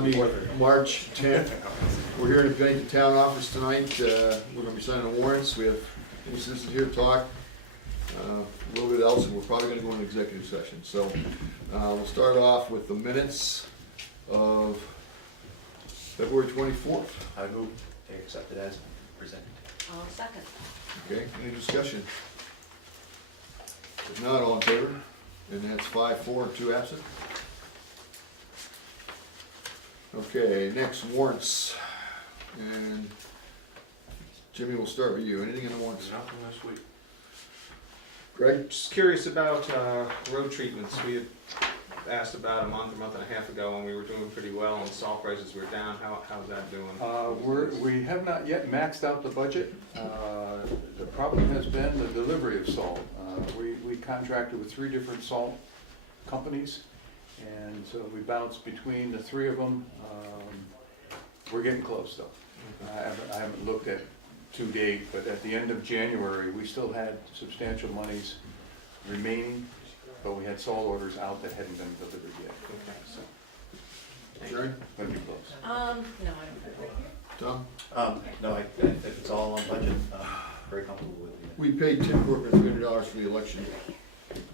Monday, March 10th. We're here in the Bennington Town Office tonight. We're gonna be signing the warrants. We have any citizens here to talk. A little bit else, and we're probably gonna go into executive session. So, we'll start off with the minutes of February 24th. I move they accept it as presented. I'll second. Okay, any discussion? If not, all in favor? And that's 5-4 and 2 absent. Okay, next warrants. And Jimmy, we'll start with you. Anything in the warrants? Nothing this week. Greg? Just curious about road treatments. We had asked about a month and a half ago when we were doing pretty well and salt prices were down. How's that doing? We have not yet maxed out the budget. The problem has been the delivery of salt. We contracted with 3 different salt companies, and so we bounced between the 3 of them. We're getting close though. I haven't looked at to date, but at the end of January, we still had substantial monies remaining, but we had salt orders out that hadn't been delivered yet. Okay. So, Sharon? gonna be close. No, I don't. Tom? No, if it's all on budget, very comfortable with it. We paid Tim Corcoran $300 for the election.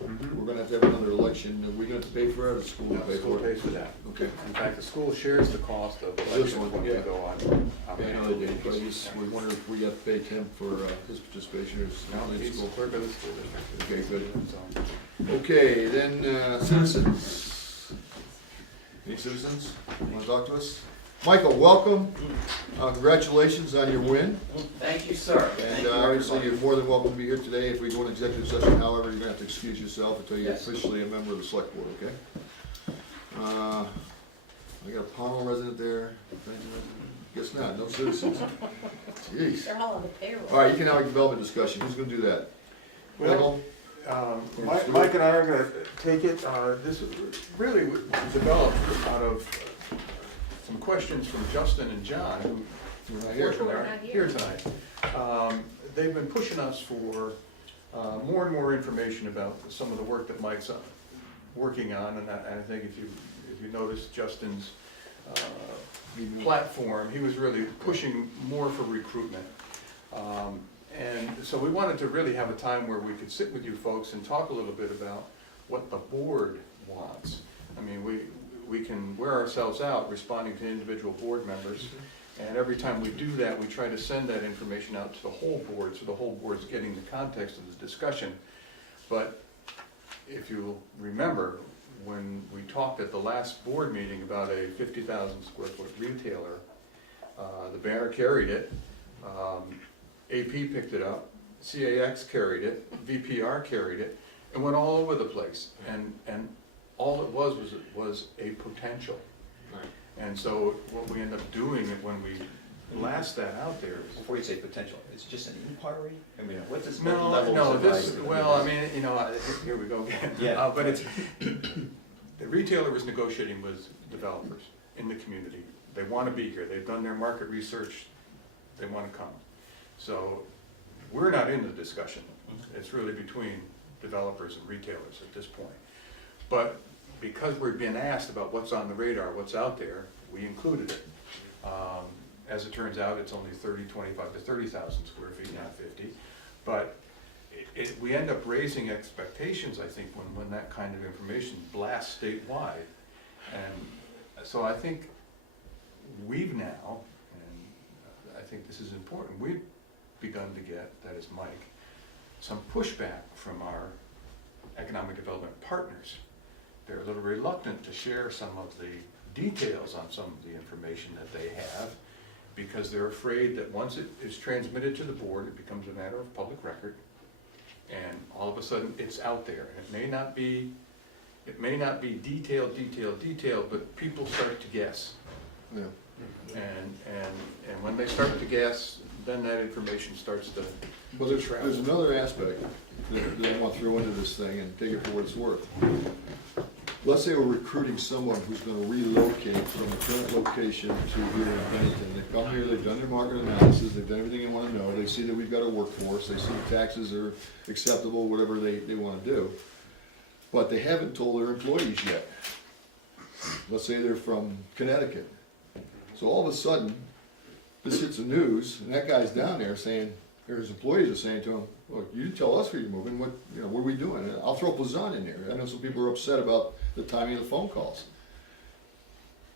We're gonna have to have another election. Are we gonna have to pay for it, or the school will No, pay school for it? pays for that. Okay. In fact, the school shares the cost of elections when they go on. Yeah, I know they did, but we wonder if we have to pay Tim for his participation or No, something in he's school. clerk of the school district. Okay, good. So, Okay, then citizens. Any citizens want to talk to us? Michael, welcome. Congratulations on your win. Thank you, sir. And obviously, you're more than welcome to be here today. If we go into executive session, however, you're gonna have to excuse yourself until you're Yes. officially a member of the select board, okay? I got a Pownell resident there. Guess not, no citizens. Jeez. They're all on the payroll. All right, you can have a development discussion. Who's gonna do that? Well, Michael? Mike and I are gonna take it, this really developed out of some questions from Justin and John, who unfortunately We're aren't not here here. tonight. They've been pushing us for more and more information about some of the work that Mike's working on, and I think if you notice Justin's platform, he was really pushing more for recruitment. And so we wanted to really have a time where we could sit with you folks and talk a little bit about what the board wants. I mean, we can wear ourselves out responding to individual board members, and every time we do that, we try to send that information out to the whole board, so the whole board's getting the context of the discussion. But if you'll remember, when we talked at the last board meeting about a 50,000 square foot retailer, the banner carried it, AP picked it up, CAX carried it, VPR carried it, and went all over the place. And all it was a potential. Right. And so what we end up doing when we blast that out there is, Before you say potential, it's just an inquiry? I mean, what does no, level no, of this, advice? well, I mean, you know, here we go again. Yeah. But it's, the retailer was negotiating with developers in the community. They want to be here, they've done their market research, they want to come. So we're not in the discussion. It's really between developers and retailers at this point. But because we've been asked about what's on the radar, what's out there, we included it. As it turns out, it's only 25 to 30,000 square feet, not 50. But we end up raising expectations, I think, when that kind of information blasts statewide. And so I think we've now, and I think this is important, we've begun to get, that is Mike, some pushback from our economic development partners. They're a little reluctant to share some of the details on some of the information that they have, because they're afraid that once it is transmitted to the board, it becomes a matter of public record, and all of a sudden it's out there. And it may not be detailed, but people start to guess. Yeah. And when they start to guess, then that information starts to Well, there's travel. another aspect that I want to throw into this thing and take it for what it's worth. Let's say we're recruiting someone who's going to relocate from the current location to here in Bennington. They come here, they've done their market analysis, they've done everything they want to know, they see that we've got a workforce, they see the taxes are acceptable, whatever they want to do. But they haven't told their employees yet. let's say they're from Connecticut. So all of a sudden, this hits the news, and that guy's down there saying, or his employees are saying to him, look, you didn't tell us where you're moving, what are we doing? And I'll throw Plazan in there. I know some people are upset about the timing of the phone calls.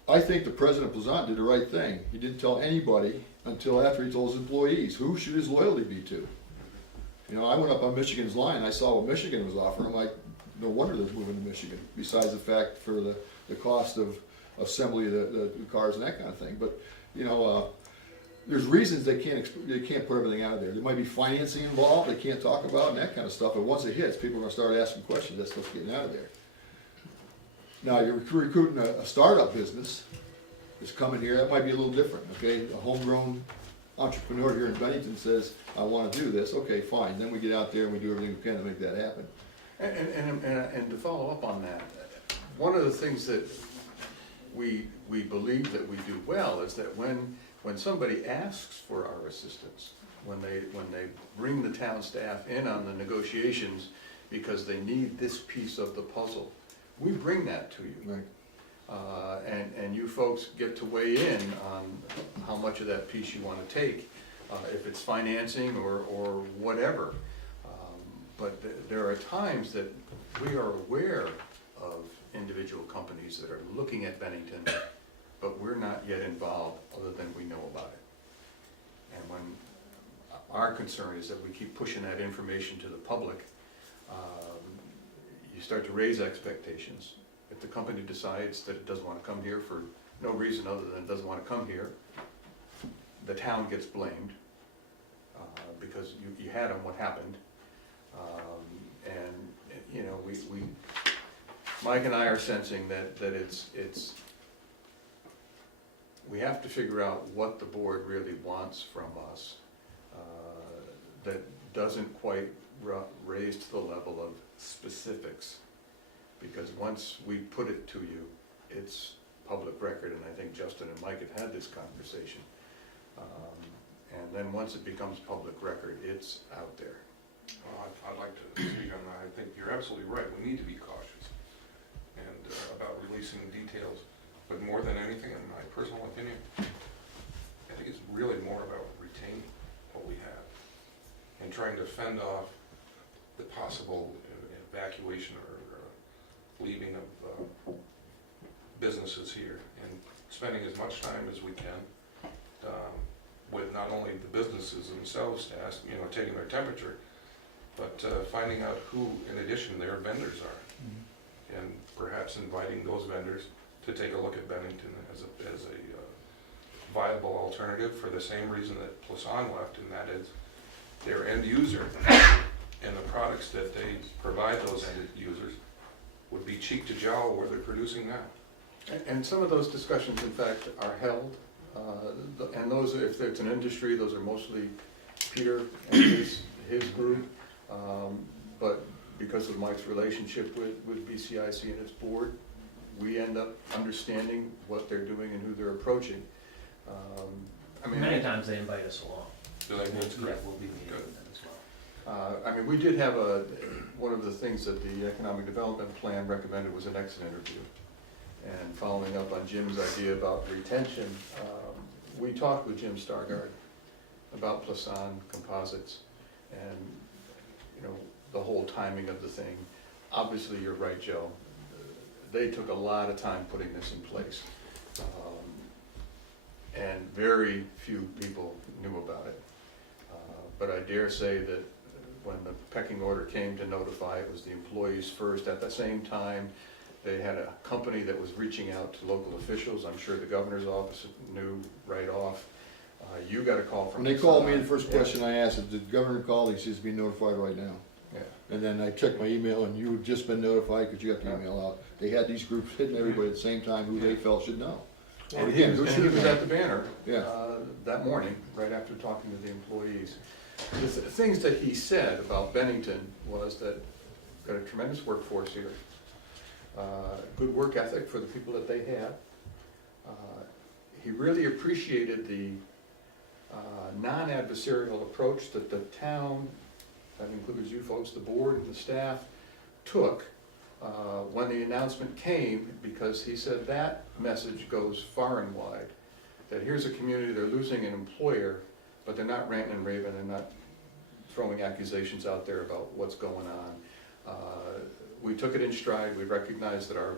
I think the president of Plazan did the right thing. He didn't tell anybody until after he told his employees. Who should his loyalty be to? I went up on Michigan's line, I saw what Michigan was offering, I'm like, no wonder they're moving to Michigan, besides the fact for the cost of assembly of the cars and that kind of thing. But, there's reasons they can't put everything out of there. There might be financing involved they can't talk about and that kind of stuff, but once it hits, people are gonna start asking questions, that stuff's getting out of there. Now, you're recruiting a startup business that's coming here, that might be a little different, okay? A homegrown entrepreneur here in Bennington says, I wanna do this, okay, fine, then we get out there and we do everything we can to make that happen. And to follow up on that, one of the things that we believe that we do well is that when somebody asks for our assistance, when they bring the town staff in on the negotiations because they need this piece of the puzzle, we bring that to you. Right. And you folks get to weigh in on how much of that piece you want to take, if it's financing or whatever. But there are times that we are aware of individual companies that are looking at Bennington, but we're not yet involved other than we know about it. And when our concern is that we keep pushing that information to the public, you start to raise expectations. If the company decides that it doesn't want to come here for no reason other than it doesn't want to come here, the town gets blamed because you had on what happened. We Mike and I are sensing that it's we have to figure out what the board really wants from us that doesn't quite raise to the level of specifics, because once we put it to you, it's public record, and I think Justin and Mike have had this conversation. And then once it becomes public record, it's out there. I'd like to speak on that. I think you're absolutely right. We need to be cautious and about releasing details. But more than anything, in my personal opinion, I think it's really more about retaining what we have and trying to fend off the possible evacuation or leaving of businesses here, and spending as much time as we can with not only the businesses themselves to ask, taking their temperature, but finding out who, in addition, their vendors are, and perhaps inviting those vendors to take a look at Bennington as a viable alternative for the same reason that Plazan left, and that is their end user and the products that they provide those end users would be cheek to jowl where they're producing now. And some of those discussions, in fact, are held, and those, if it's an industry, those are mostly Peter and his group, but because of Mike's relationship with BCIC and its board, we end up understanding what they're doing and who they're approaching. Many times they invite us along. So that means Yeah, we'll be meeting with them as well. we did have one of the things that the Economic Development Plan recommended was an exit interview. And following up on Jim's idea about retention, we talked with Jim Stargard about Plazan Composites and, the whole timing of the thing. Obviously, you're right, Joe. They took a lot of time putting this in place. And very few people knew about it. But I dare say that when the pecking order came to notify, it was the employees first. At the same time, they had a company that was reaching out to local officials. I'm sure the governor's office knew right off. You got a call from. When they called me, the first question I asked is, did the governor call? He says, be notified right now. Yeah. And then I checked my email, and you had just been notified because you got the email out. They had these groups hitting everybody at the same time who they felt should know. And again, who he should was have at the banner Yeah. that morning, right after talking to the employees. The things that he said about Bennington was that got a tremendous workforce here, good work ethic for the people that they had. He really appreciated the non-adversarial approach that the town, that includes you folks, the board and the staff, took When the announcement came, because he said that message goes far and wide, that here's a community, they're losing an employer, but they're not ranting and raving, they're not throwing accusations out there about what's going on. We took it in stride, we recognized that our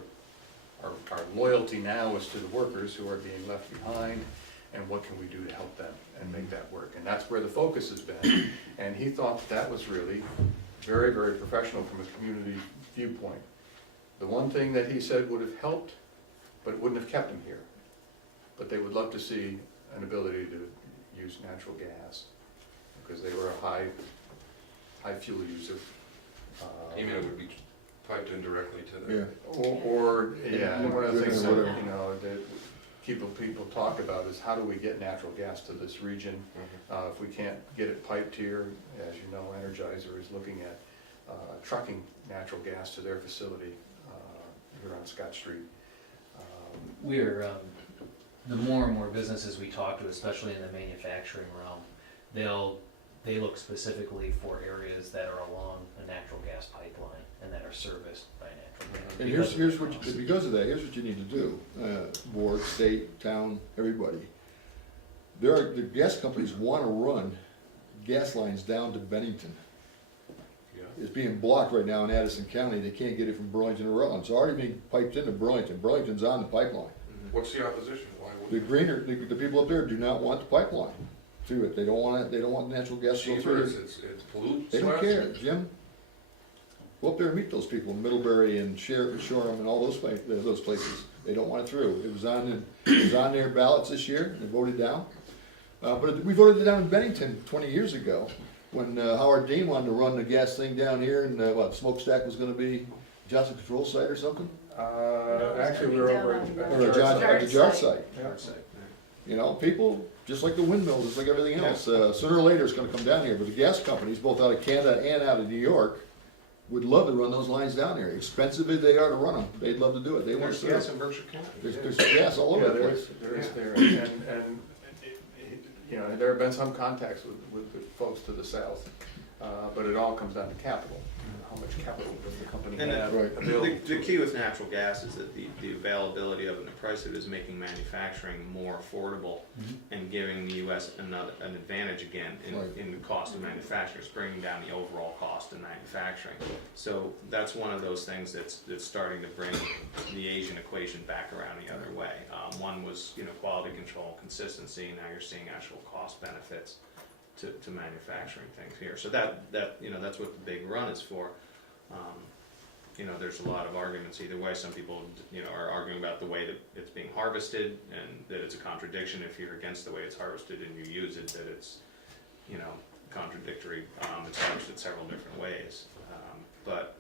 loyalty now is to the workers who are being left behind, and what can we do to help them and make that work? And that's where the focus has been, and he thought that was really very, very professional from a community viewpoint. The one thing that he said would have helped, but it wouldn't have kept them here, but they would love to see an ability to use natural gas, because they were a high fuel user. You mean it would be piped in directly to the? Yeah. Or, yeah, one of the things that, Whatever. you know, that people talk about is how do we get natural gas to this region? Mhm. If we can't get it piped here, as you know, Energizer is looking at trucking natural gas to their facility here on Scott Street. We're, the more and more businesses we talk to, especially in the manufacturing realm, they look specifically for areas that are along a natural gas pipeline and that are serviced by natural gas. And because of here's the what, cost. because of that, here's what you need to do, board, state, town, everybody. The gas companies wanna run gas lines down to Bennington. Yeah. It's being blocked right now in Addison County, they can't get it from Burlington to Rutland, it's already being piped into Burlington, Burlington's on the pipeline. What's the opposition? Why The wouldn't? greener, the people up there do not want the pipeline through it, they don't want natural gas to go Cheaper, through it. it's pollutes They don't less? care, Jim. Go up there and meet those people, Middlebury and Shoreham and all those places. They don't want it through. It was on their ballots this year, they voted down. But we voted it down in Bennington 20 years ago, when Howard Dean wanted to run the gas thing down here, and Smokestack was gonna be Johnson Control Site or something? Actually, we were over at Or at the jar site. Yeah. You know, people, just like the windmills, just like everything else, sooner or later it's gonna come down here, but the gas companies, both out of Canada and out of New York, would love to run those lines down there. Expensive as they are to run them, they'd love to do it, they want There's to. gas in Berkshire County. There's gas all over Yeah, the there place. is, and, you know, there have been some contacts with the folks to the south, but it all comes down to capital. How much capital does the company And have Right. available? The key with natural gas is that the availability of it and the price of it is making manufacturing more affordable and giving the US an advantage again Right. in the cost of manufacturing. It's bringing down the overall cost of manufacturing. So that's one of those things that's starting to bring the Asian equation back around the other way. One was, quality control, consistency, now you're seeing actual cost benefits to manufacturing things here. So that's what the big run is for. There's a lot of arguments either way. Some people, are arguing about the way that it's being harvested and that it's a contradiction if you're against the way it's harvested and you use it, that it's, contradictory. It's harvested several different ways. But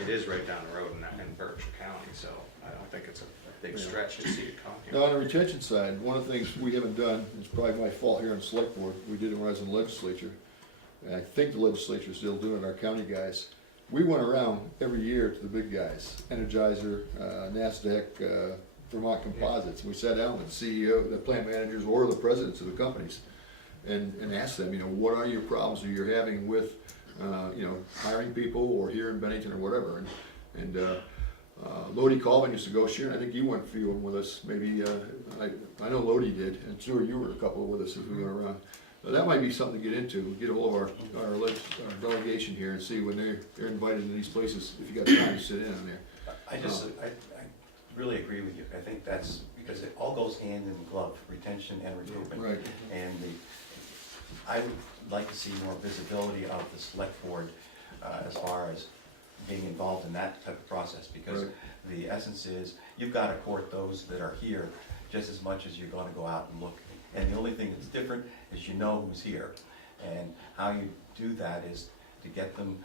it is right down the road in Berkshire County, so I don't think it's a big stretch to see it come here. Now, on the retention side, one of the things we haven't done, it's probably my fault here on the select board, we did it when I was in the legislature, and I think the legislature is still doing it, our county guys. We went around every year to the big guys, Energizer, NASDAQ, Vermont Composites, and we sat down with the CEO, the plant managers, or the presidents of the companies, and asked them, what are your problems that you're having with, hiring people, or here in Bennington, or whatever, and Lodi Colvin used to go, Sharon, I think you went viewing with us, maybe, I know Lodi did, and Stuart, you were a couple with us as we went around. That might be something to get into, get a hold of our delegation here and see when they're invited to these places, if you got time to sit in on there. I really agree with you. I think that's, because it all goes hand in glove, retention and recruitment. Right. And I would like to see more visibility of the select board as far as being involved in that type of process, because Right. the essence is, you've got to court those that are here just as much as you're going to go out and look. And the only thing that's different is who's here. And how you do that is to get them,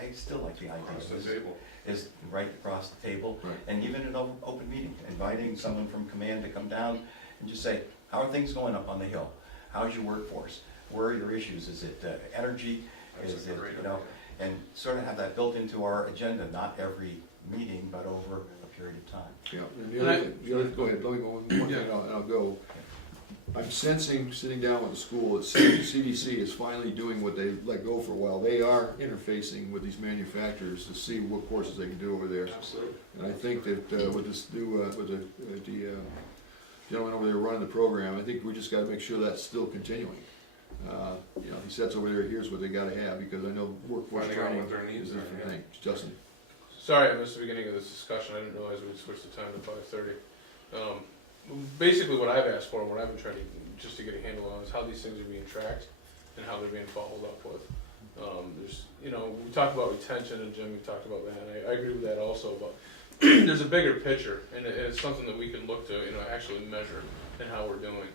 I still like the Across the idea table. is right across the table. Right. And even an open meeting, inviting someone from command to come down and just say, how are things going up on the hill? How's your workforce? Where are your issues? Is it energy? That's Is a it, great you know, idea. and sort of have that built into our agenda, not every meeting, but over a period of time. Yeah, and the other thing, go ahead, let me go with one thing, and I'll go. I'm sensing, sitting down with the school, that CDC is finally doing what they let go for a while. They are interfacing with these manufacturers to see what courses they can do over there. Absolutely. And I think that with this new, with the gentleman over there running the program, I think we just gotta make sure that's still continuing. You know, he sits over there, here's what they gotta have, because I know workforce Finding out training what their needs is a are, different yeah. thing. Justin? Sorry, I missed the beginning of this discussion, I didn't realize we'd switched the time to 5:30. Basically what I've asked for, and what I've been trying to, just to get a handle on, is how these things are being tracked and how they're being followed up with. There's, you know, we talked about retention, and Jim, we talked about that, and I agree with that also, but there's a bigger picture, and it's something that we can look to, you know, actually measure in how we're doing.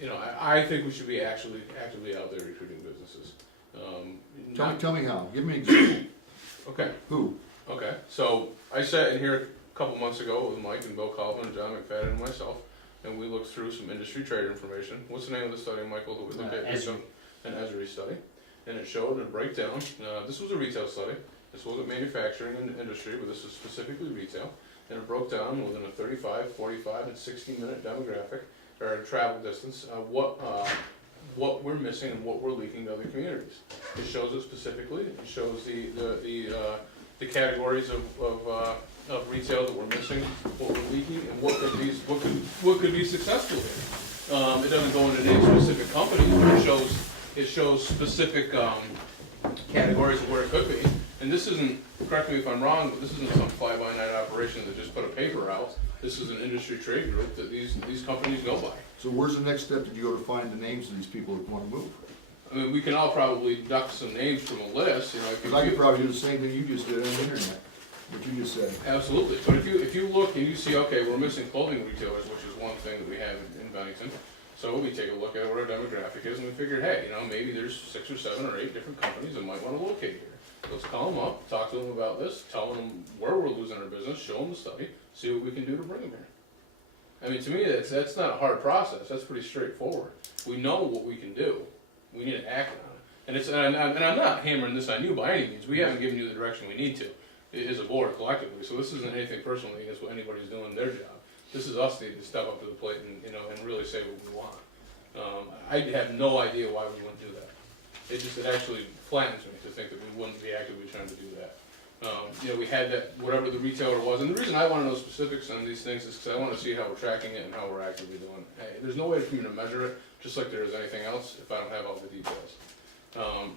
You know, I think we should be actually actively out there recruiting businesses. Tell me how, give me an example. Okay. Who? Okay, so I sat in here a couple months ago with Mike and Bill Kaufman and John McFadden and myself, and we looked through some industry trade information. What's the name of the study, Michael, that we looked at? Esri. An Esri study, and it showed a breakdown. This was a retail study. This wasn't manufacturing and industry, but this was specifically retail, and it broke down within a 35, 45, and 60-minute demographic or travel distance what we're missing and what we're leaking to other communities. It shows it specifically. It shows the categories of retail that we're missing, what we're leaking, and what could be successful here. It doesn't go into any specific company, but it shows specific categories of where it could be. And this isn't, correct me if I'm wrong, but this isn't some fly-by-night operation that just put a paper out. This is an industry trade group that these companies go by. So where's the next step? Did you go to find the names of these people that wanna move? I mean, we can all probably deduct some names from a list, you know. if Cause you- I could probably do the same thing you just did on the internet, what you just said. Absolutely, but if you look and you see, okay, we're missing clothing retailers, which is one thing that we have in Bennington. So we take a look at what our demographic is, and we figured, hey, you know, maybe there's 6 or 7 or 8 different companies that might wanna locate here. Let's call them up, talk to them about this, tell them where we're losing our business, show them the study, see what we can do to bring them here. I mean, to me, that's not a hard process, that's pretty straightforward. We know what we can do, we need to act on it. And I'm not hammering this on you by any means, we haven't given you the direction we need to, as a board collectively, so this isn't anything personally against what anybody's doing their job. This is us needing to step up to the plate and, you know, and really say what we want. I have no idea why we wouldn't do that. It actually flattens me to think that we wouldn't be actively trying to do that. You know, we had that, whatever the retailer was, and the reason I wanna know specifics on these things is because I wanna see how we're tracking it and how we're actively doing it. Hey, there's no way for me to measure it, just like there is anything else, if I don't have all the details.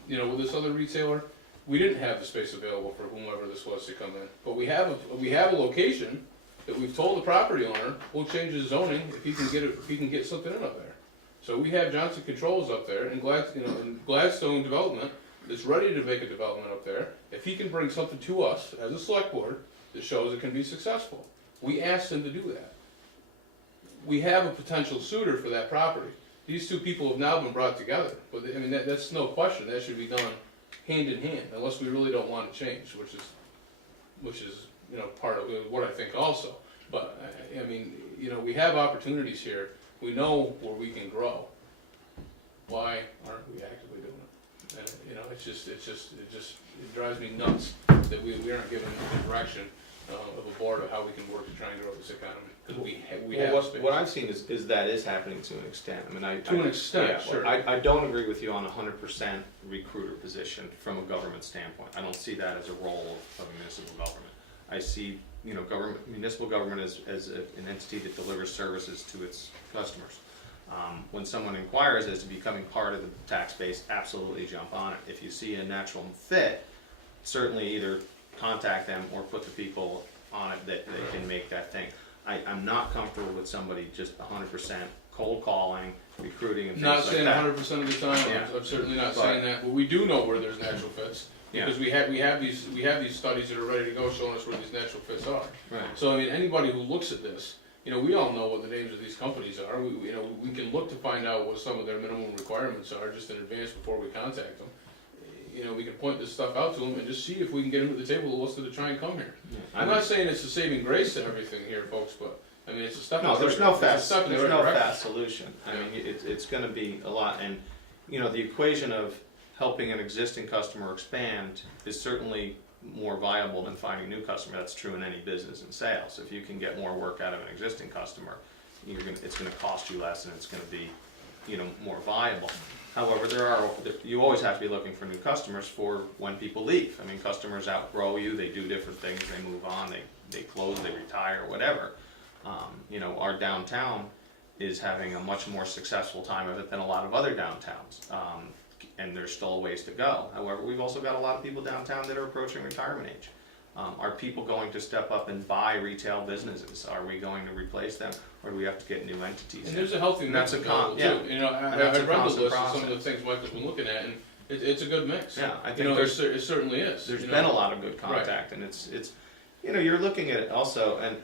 You know, with this other retailer, we didn't have the space available for whomever this was to come in, but we have a location that we've told the property owner, we'll change his zoning if he can get something in up there. So we have Johnson Controls up there, and Gladstone Development that's ready to make a development up there. If he can bring something to us as a select board that shows it can be successful, we asked him to do that. We have a potential suitor for that property. These two people have now been brought together, but I mean that's no question. That should be done hand in hand, unless we really don't want to change, which is you know part of what I think also. But I mean, you know, we have opportunities here. We know where we can grow. Why aren't we actively doing it? And, you know, it drives me nuts that we aren't given the direction of a board of how we can work to try and grow this economy. Because we have space. What I've seen is that is happening to an extent. I mean, To an extent, yeah, sure. I don't agree with you on 100% recruiter position from a government standpoint. I don't see that as a role of a municipal government. I see, you know, municipal government as an entity that delivers services to its customers. When someone inquires as to becoming part of the tax base, absolutely jump on it. If you see a natural fit, certainly either contact them or put the people on it that can make that thing. I'm not comfortable with somebody just 100% cold calling, recruiting, and things Not like saying that. 100% of the time. Yeah. I'm certainly not But- saying that, but we do know where there's natural fits. Yeah. Because we have these studies that are ready to go showing us where these natural fits are. Right. So I mean, anybody who looks at this, you know, we all know what the names of these companies are. You know, we can look to find out what some of their minimum requirements are just in advance before we contact them. You know, we can point this stuff out to them and just see if we can get them to the table to try and come here. I'm not saying it's a saving grace to everything here, folks, but I mean, it's a step. No, in the there's right- no it's a fast, step in the there's right no direction. fast solution. I Yeah. mean, it's gonna be a lot, and, you know, the equation of helping an existing customer expand is certainly more viable than finding a new customer. That's true in any business and sales. If you can get more work out of an existing customer, it's gonna cost you less and it's gonna be, more viable. However, you always have to be looking for new customers for when people leave. I mean, customers outgrow you, they do different things, they move on, they close, they retire, whatever. Our downtown is having a much more successful time of it than a lot of other downtowns. And there's still a ways to go. However, we've also got a lot of people downtown that are approaching retirement age. Are people going to step up and buy retail businesses? Are we going to replace them, or do we have to get new entities? And there's a healthy And mix that's a available con- too. And that's a I've read the constant list of some of the process. things Mike has been looking at, and it's a good mix. Yeah, I think it certainly is. There's been a lot of good contact, and it's you're looking at it also, and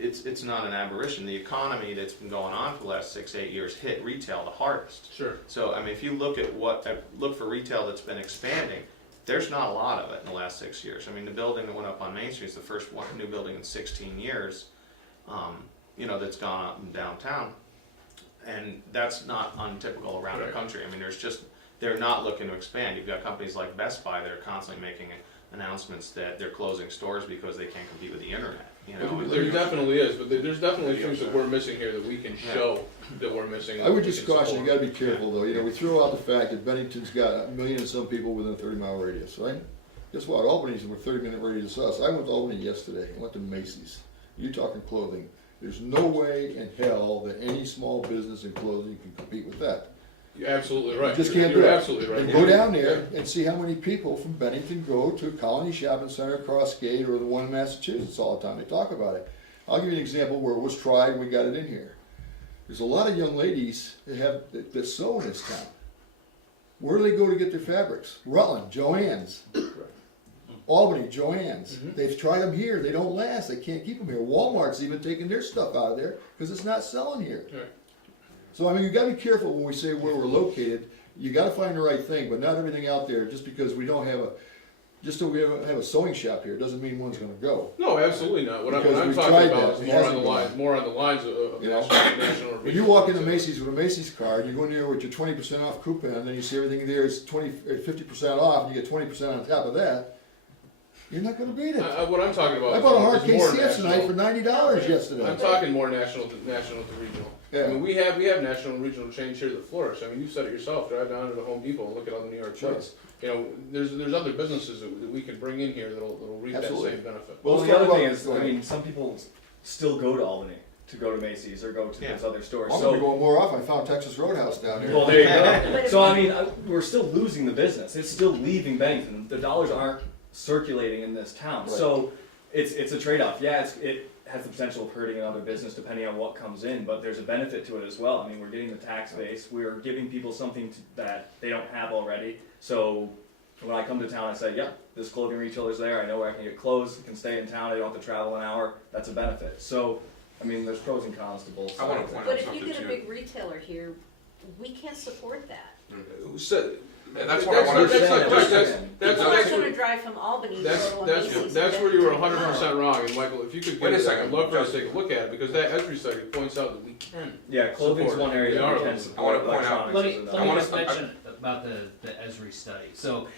it's not an aberration. The economy that's been going on for the last 6-8 years hit retail the hardest. Sure. So I mean, if you look at look for retail that's been expanding, there's not a lot of it in the last 6 years. I mean, the building that went up on Main Street is the first new building in 16 years, that's gone up in downtown, and that's not untypical around the country. I mean, they're not looking to expand. You've got companies like Best Buy that are constantly making announcements that they're closing stores because they can't compete with the internet. There definitely is, but there's definitely things that we're missing here that we can show that we're missing. I would just caution, you gotta be careful though, we throw out the fact that Bennington's got 1 million and some people within a 30-mile radius, right? Guess what, Albany's within a 30-minute radius of us. I went to Albany yesterday, I went to Macy's. You're talking clothing. There's no way in hell that any small business in clothing can compete with that. You're absolutely right. You just can't do You're it. absolutely right. And go down there and see how many people from Bennington go to Colony Shopping Center across Gate or the one in Massachusetts all the time. They talk about it. I'll give you an example where it was tried and we got it in here. There's a lot of young ladies that sew in this town. Where do they go to get their fabrics? Rutland, Joann's. Albany, Joann's. They've tried them here. They don't last. They can't keep them here. Walmart's even taking their stuff out of there because it's not selling here. Right. So I mean, you got to be careful when we say where we're located. You got to find the right thing, but not everything out there. Just because we don't have just so we have a sewing shop here, doesn't mean one's going to go. No, absolutely not. What Because I'm we've talking tried about that. is It hasn't more on the lines of You know? national. When you walk into Macy's with a Macy's card, you go in there with your 20% off coupon, and then you see everything there is 50% off, and you get 20% on top of that. You're not going to beat it. What I'm talking about. I bought a hard is case more Samsonite for national. $90 yesterday. I'm talking more national to regional. Yeah. I mean, we have national and regional chains here that flourish. I mean, you said it yourself. Drive down to the Home Depot and look at all the New York Sure. plates. There's other businesses that we can bring in here that'll reap Absolutely. that same benefit. Well, Let's the talk other thing about- is, go I ahead. mean, some people still go to Albany to go to Macy's or go to those other stores. I'm going to go more often. I found Texas Roadhouse down there. Well, there you But go. if So, you- I mean, we're still losing the business. It's still leaving Bennington. The dollars aren't circulating in this town. Right. So, it's a trade-off. Yeah, it has the potential of hurting another business depending on what comes in, but there's a benefit to it as well. I mean, we're getting the tax base. We're giving people something that they don't have already. So, when I come to town, I say, yeah, this clothing retailer's there. I know where I can get clothes. I can stay in town. I don't have to travel an hour. That's a benefit. So, I mean, there's pros and cons to both I wanna sides. point But out if you something get a too. big retailer here, we can't support that. So, And that's what I want to People are gonna drive from Albany to go to a Macy's. That's where you were 100% wrong. And Michael, if you could Wait a get second. I'd love for us to take a look at it because that Esri study points out that we can. Yeah, clothing's Support. one area They that are we can looking. support. I wanna point out- Electronics Let me, is let another. me wanna- just mention about the Esri study. So,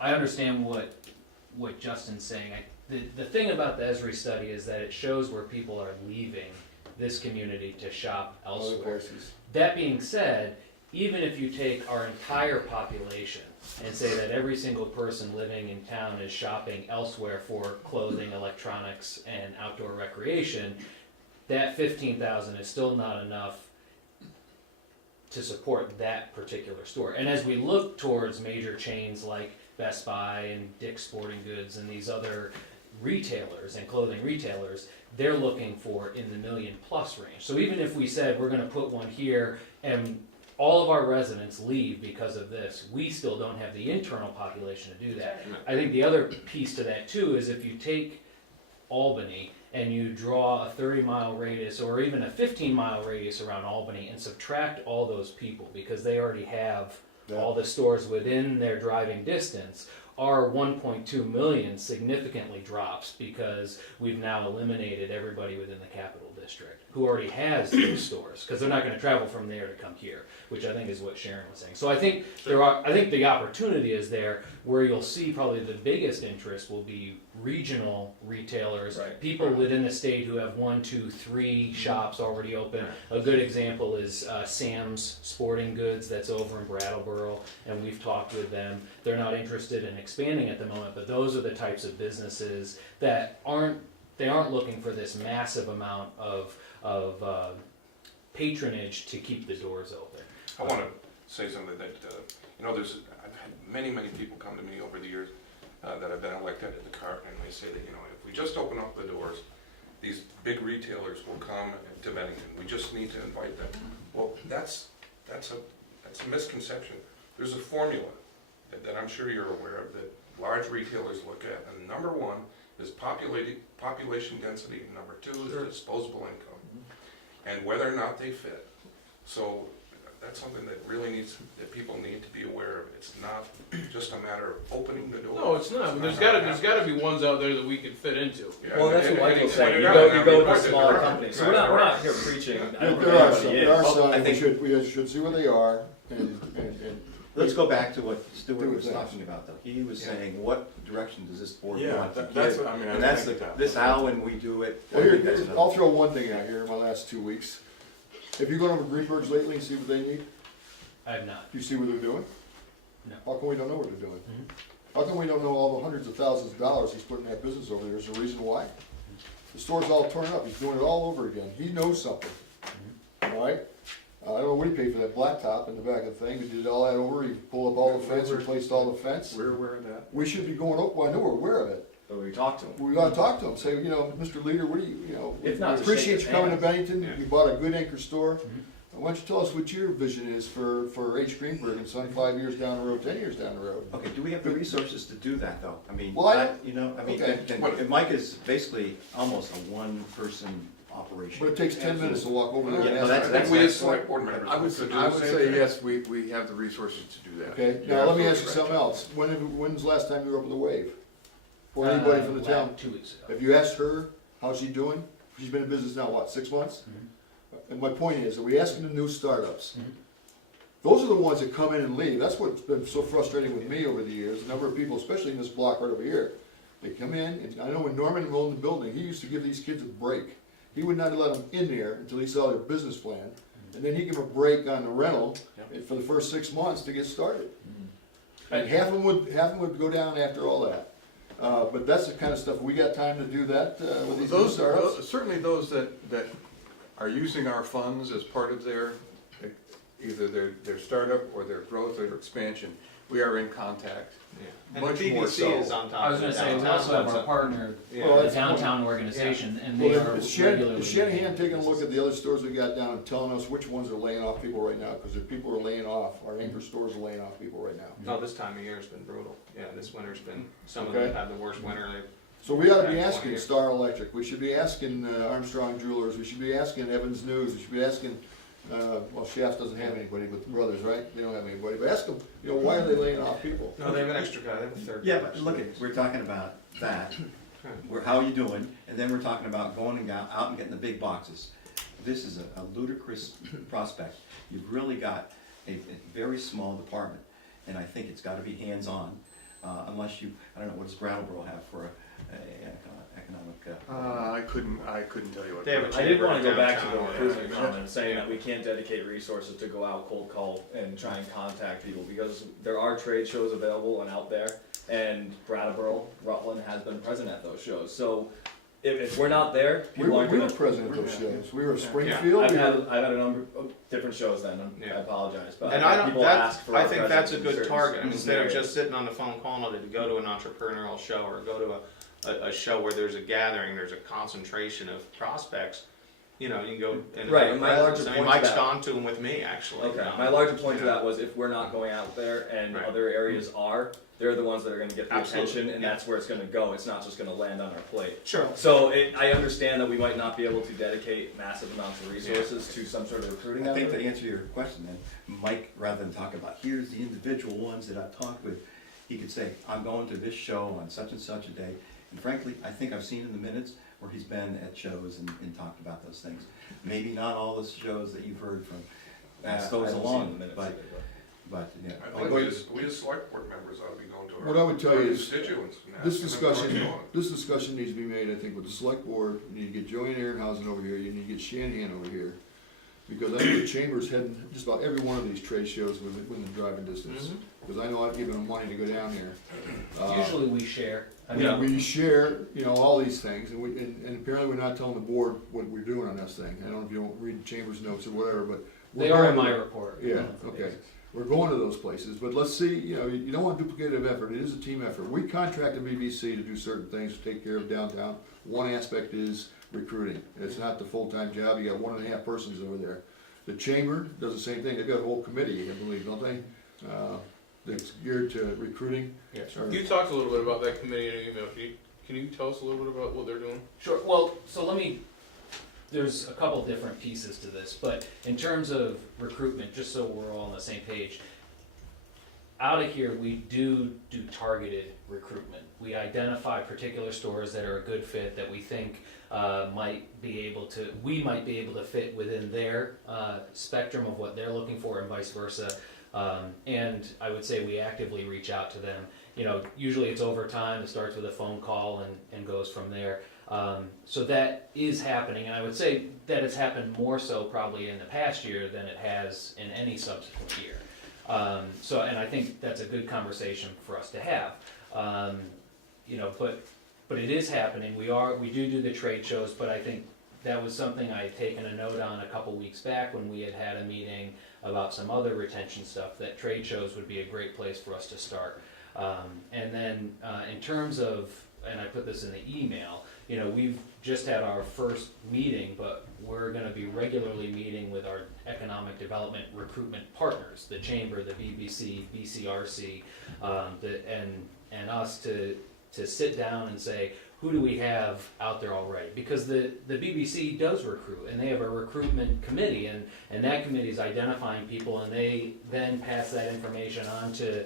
I understand what Justin's saying. The thing about the Esri study is that it shows where people are leaving this community to shop Other elsewhere. places. That being said, even if you take our entire population and say that every single person living in town is shopping elsewhere for clothing, electronics, and outdoor recreation, that 15,000 is still not enough to support that particular store. And as we look towards major chains like Best Buy and Dick's Sporting Goods and these other retailers and clothing retailers, they're looking for in the million plus range. So even if we said we're going to put one here and all of our residents leave because of this, we still don't have the internal population to do that. I think the other piece to that too is if you take Albany and you draw a 30-mile radius or even a 15-mile radius around Albany and subtract all those people because they already have all the stores within their driving distance, our 1.2 million significantly drops because we've now eliminated everybody within the capital district. who already has those stores, because they're not gonna travel from there to come here, which I think is what Sharon was saying. So I think I think the opportunity is there, where you'll see probably the biggest interest will be regional retailers, Right. people within the state who have 1, 2, 3 shops already open. A good example is Sam's Sporting Goods that's over in Brattleboro, and we've talked with them. They're not interested in expanding at the moment, but those are the types of businesses that aren't looking for this massive amount of patronage to keep the doors open. I want to say something that, I've had many people come to me over the years that have been elected at the CART, and they say that, if we just open up the doors, these big retailers will come to Bennington. We just need to invite them. Well, that's a misconception. There's a formula that I'm sure you're aware of that large retailers look at, and number one is population density, and number two is disposable income, and whether or not they fit. So that's something that people need to be aware of. It's not just a matter of opening the door. No, it's not. There's gotta be ones out there that we can fit into. Yeah, Well, that's and- what Michael's and- saying. and- You and- go with the and- smaller and- companies. So right, we're not right. here preaching. I There don't know are if some, anybody there are is. some, I we think- should see where they are, and Let's go back to what Stuart Do was things. talking about, though. He was Yeah. saying, what direction does this board Yeah, want to that's, give? I mean, I And that's think that. this how and we do it. well, I think here, that's I'll throw one thing out here in my last 2 weeks. Have you gone over Greenberg's lately and see what they need? I have not. Do you see what they're doing? No. How come we don't know what they're doing? Mhm. How come we don't know all the hundreds of thousands of dollars he's putting in that business over there? There's a reason why. The store's all torn up, he's doing it all over again, he knows something. All right? I don't know what he paid for that blacktop in the back of the thing, he did all that over, he pulled up all the fence, replaced all the fence. We're aware of that. We should be going, oh, well, I know we're aware of it. But we talked to them. We gotta talk to him, say, Mr. Leader, what do you, If not we to appreciate shake you coming to his Bennington, Yeah. you bought a good anchor store. Mhm. Why don't you tell us what your vision is for H. Greenberg and Son 5 years down the road, 10 years down the road? Okay, do we have the resources to do that, though? I mean, Well, I- okay. Okay. Mike is basically almost a one-person operation. But it takes 10 minutes to walk over there Yeah, and no, ask. that's- I them. think we as select board members. I would could do I the would same say, thing. yes, we have the resources to do that. Okay, You're now let me ask you absolutely something else. When's the last time you were up with the Wave? Or anybody from the town? 2 weeks ago. Have you asked her, how's she doing? She's been in business now, what, 6 months? Mhm. And my point is, are we asking the new startups? Mhm. Those are the ones that come in and leave. That's what's been so frustrating with me over the years. A number of people, especially in this block right over here, they come in, and I know when Norman owned the building, he used to give these kids a break. He would not let them in there until he saw their business plan, and then he'd give them a break on the rental for the first 6 months to get started. And half of them would go down after all that. But that's the kind of stuff, we got time to do that with these new startups? Certainly those that are using our funds as part of their, either their startup or their growth or their expansion, we are in contact. And the Much more BBC so. is on top I was of gonna the say, we downtown also have our concept. partner, Yeah. Well, the that's downtown organization, and they Well, are is regularly. Shanahan taking a look at the other stores we got down and telling us which ones are laying off people right now? Because if people are laying off, our anchor stores are laying off people right now. No, this time of year has been brutal. Yeah, this winter's been, some of them Okay. have the worst winter they've. So we ought to be Yeah, asking 20. Star Electric, we should be asking Armstrong Jewelers, we should be asking Evans News, we should be asking, well, Shaft doesn't have anybody but the brothers, right? They don't have anybody, but ask them, why are they laying off people? No, they have an extra guy, they have a third. Yeah, guy. but look at, we're talking about that, how are you doing? And then we're talking about going and out and getting the big boxes. This is a ludicrous prospect. You've really got a very small department, and I think it's gotta be hands-on, unless you, I don't know, what does Brattleboro have for economic, I couldn't tell you what. They have a I did want to go back to Downtown, the recruitment yeah. comment, saying that we can't dedicate resources to go out cold call and try and contact people, because there are trade shows available and out there, and Brattleboro, Rutland has been present at those shows, so if we're not there, We people were, aren't we gonna. were present at those shows, we were at Springfield. I've we had, were- I've had a number of different shows then, Yeah. I apologize, but And I've I had don't, people that, ask for I our think that's a presence in good certain target. I mean, instead of areas. just sitting on the phone calling to go to an entrepreneurial show or go to a show where there's a gathering, there's a concentration of prospects, you can go and Right, have and my presence. larger I mean, point to Mike's that- gone to them with me, actually. Okay, my larger point to Yeah. that was if we're not going out there and Right. other areas are, they're the ones that are gonna get the Absolutely, attention, and yeah. that's where it's gonna go, it's not just gonna land on our plate. Sure. So I understand that we might not be able to dedicate massive amounts of resources to some sort of recruiting I think effort. to answer your question then, Mike, rather than talk about, here's the individual ones that I've talked with, he could say, I'm going to this show on such and such a day. And frankly, I think I've seen in the minutes, where he's been at shows and talked about those things. Maybe not all the shows that you've heard from, pass those along, but, yeah. I think we as select board members ought to be going to What I would tell our you is, constituents. and this asking them what's discussion, going on. this discussion needs to be made, I think, with the select board. You need to get Joanne Ehrenhausen over here, you need to get Shanahan over here. Because I know the chamber's heading just about every one of these trade shows within driving distance. Because I know I've given them money to go down there. Usually we share. I mean, We share, you know, all these things, and and apparently we're not telling the board what we're doing on this thing. I don't know if you don't read the chamber's notes or whatever, but. they are in my report. Yeah, okay. We're going to those places, but let's see, you know, you don't want duplicative effort, it is a team effort. We contracted BBC to do certain things to take care of downtown. One aspect is recruiting, it's not the full-time job, you got 1.5 persons over there. The chamber does the same thing, they've got a whole committee, I believe, don't they? That's geared to recruiting. Yeah, Or- you talked a little bit about that committee in an email. Can you tell us a little bit about what they're doing? Sure, well, so there's a couple different pieces to this, but in terms of recruitment, just so we're all on the same page, out of here, we do targeted recruitment. We identify particular stores that are a good fit that we think we might be able to fit within their spectrum of what they're looking for and vice versa. And I would say we actively reach out to them. You know, usually it's over time, it starts with a phone call and goes from there. So that is happening, and I would say that it's happened more so probably in the past year than it has in any subsequent year. And I think that's a good conversation for us to have. You know, but it is happening. We do the trade shows, but I think that was something I had taken a note on a couple weeks back when we had a meeting about some other retention stuff, that trade shows would be a great place for us to start. And then in terms of, and I put this in the email, you know, we've just had our first meeting, but we're gonna be regularly meeting with our economic development recruitment partners, the chamber, the BBC, BCRC, and us to sit down and say, who do we have out there already? Because the BBC does recruit, and they have a recruitment committee, and that committee is identifying people, and they then pass that information on to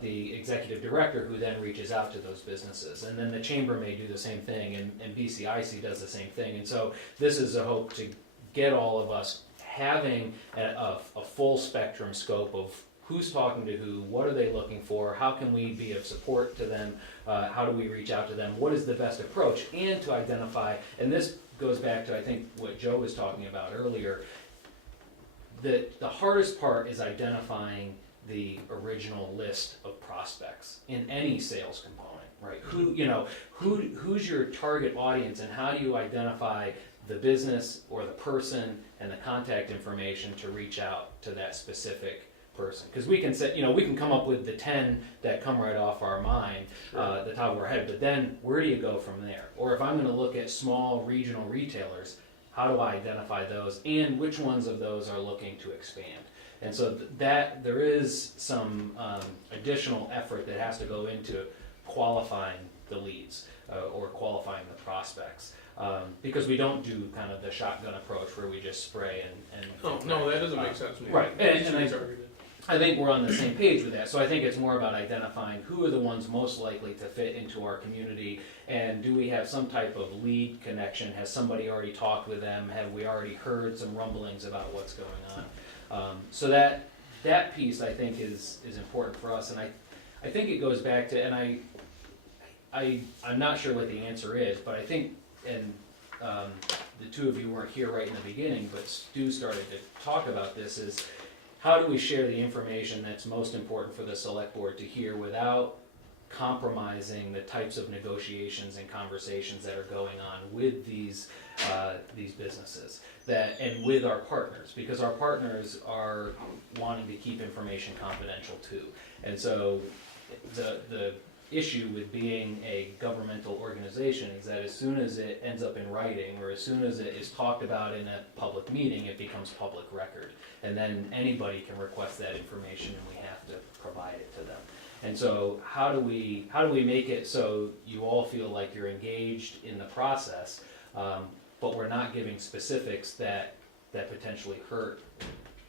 the executive director, who then reaches out to those businesses. And then the chamber may do the same thing, and BCIC does the same thing. And so this is a hope to get all of us having a full spectrum scope of who's talking to who, what are they looking for, how can we be of support to them, how do we reach out to them, what is the best approach, and to identify, and this goes back to I think what Joe was talking about earlier, the hardest part is identifying the original list of prospects in any sales component, right? Who's your target audience, and how do you identify the business or the person and the contact information to reach out to that specific person? Because we can come up with the 10 that come right off our mind, the top of our head, but then where do you go from there? Or if I'm going to look at small regional retailers, how do I identify those, and which ones of those are looking to expand? And so that there is some additional effort that has to go into qualifying the leads or qualifying the prospects. Because we don't do kind of the shotgun approach where we just spray and No, that doesn't make sense to me. Right, and I think we're on the same page with that. So I think it's more about identifying who are the ones most likely to fit into our community, and do we have some type of lead connection? Has somebody already talked with them? Have we already heard some rumblings about what's going on? So that piece I think is important for us, and I think it goes back to, and I'm not sure what the answer is, but I think, and the two of you weren't here right in the beginning, but Stu started to talk about this, is how do we share the information that's most important for the select board to hear without compromising the types of negotiations and conversations that are going on with these businesses, and with our partners, because our partners are wanting to keep information confidential too. And so the issue with being a governmental organization is that as soon as it ends up in writing, or as soon as it is talked about in a public meeting, it becomes public record. And then anybody can request that information, and we have to provide it to them. And so how do we make it so you all feel like you're engaged in the process, but we're not giving specifics that potentially hurt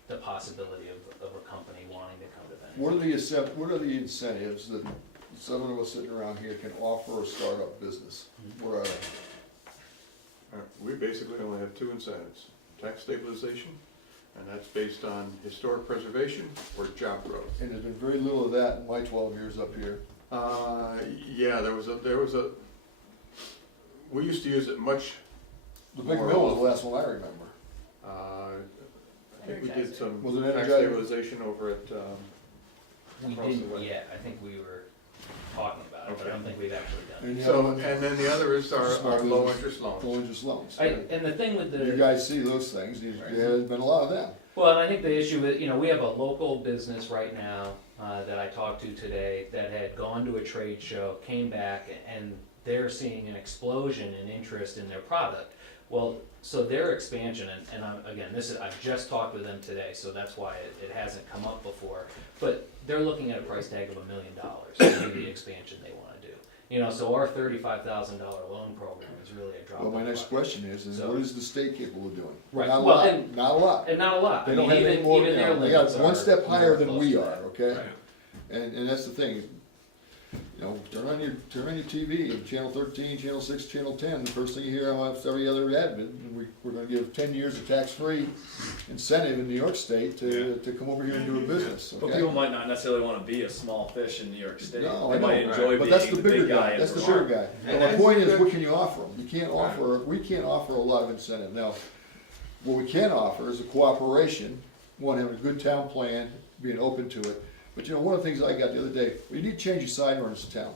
the possibility of a company wanting to come to Bennington? What are the incentives that some of us sitting around here can offer a startup business? What are they? We basically only have two incentives, tax stabilization, and that's based on historic preservation or job growth. And there's been very little of that in my 12 years up here. Yeah, there was a, we used to use it much, The big More mill was often. the last one I remember. I think we did some Was it tax Energizer? stabilization over at, We Across the didn't way. yet, I think we were talking about it, but I don't think we've actually done it. And the so, other one, and then the other is our Small low business. interest loans. low interest loans. And the thing with You the, guys see those things, there's been a lot of them. well, and I think the issue with, we have a local business right now, that I talked to today that had gone to a trade show, came back, and they're seeing an explosion in interest in their product. Well, so their expansion, and again, I've just talked with them today, so that's why it hasn't come up before, but they're looking at a price tag of $1 million to do the expansion they wanna do. So our $35,000 loan program is really a drop in Well, the my next bucket. question is So- what is the state capable of doing? Right. Not a Well, lot, and- not a lot. And not a lot, They I don't mean, have any even more, their they limits got are one step higher more than close we to are, that. okay? Right. And that's the thing, turn on your TV, and channel 13, channel 6, channel 10, the first thing you hear on every other admin, we're gonna give 10 years of tax-free incentive in New York State to come over here and do a business, But okay? people might not necessarily want to be a small fish in New York State. No, They I might know, enjoy but being that's the the bigger big guy. guy, in that's the Vermont. bigger guy. And And my that's point is, good. what can you offer them? We can't offer a lot of incentive. Now, what we can offer is a cooperation, one, having a good town plan, being open to it. But one of the things I got the other day, we need to change the sign ordinance in town.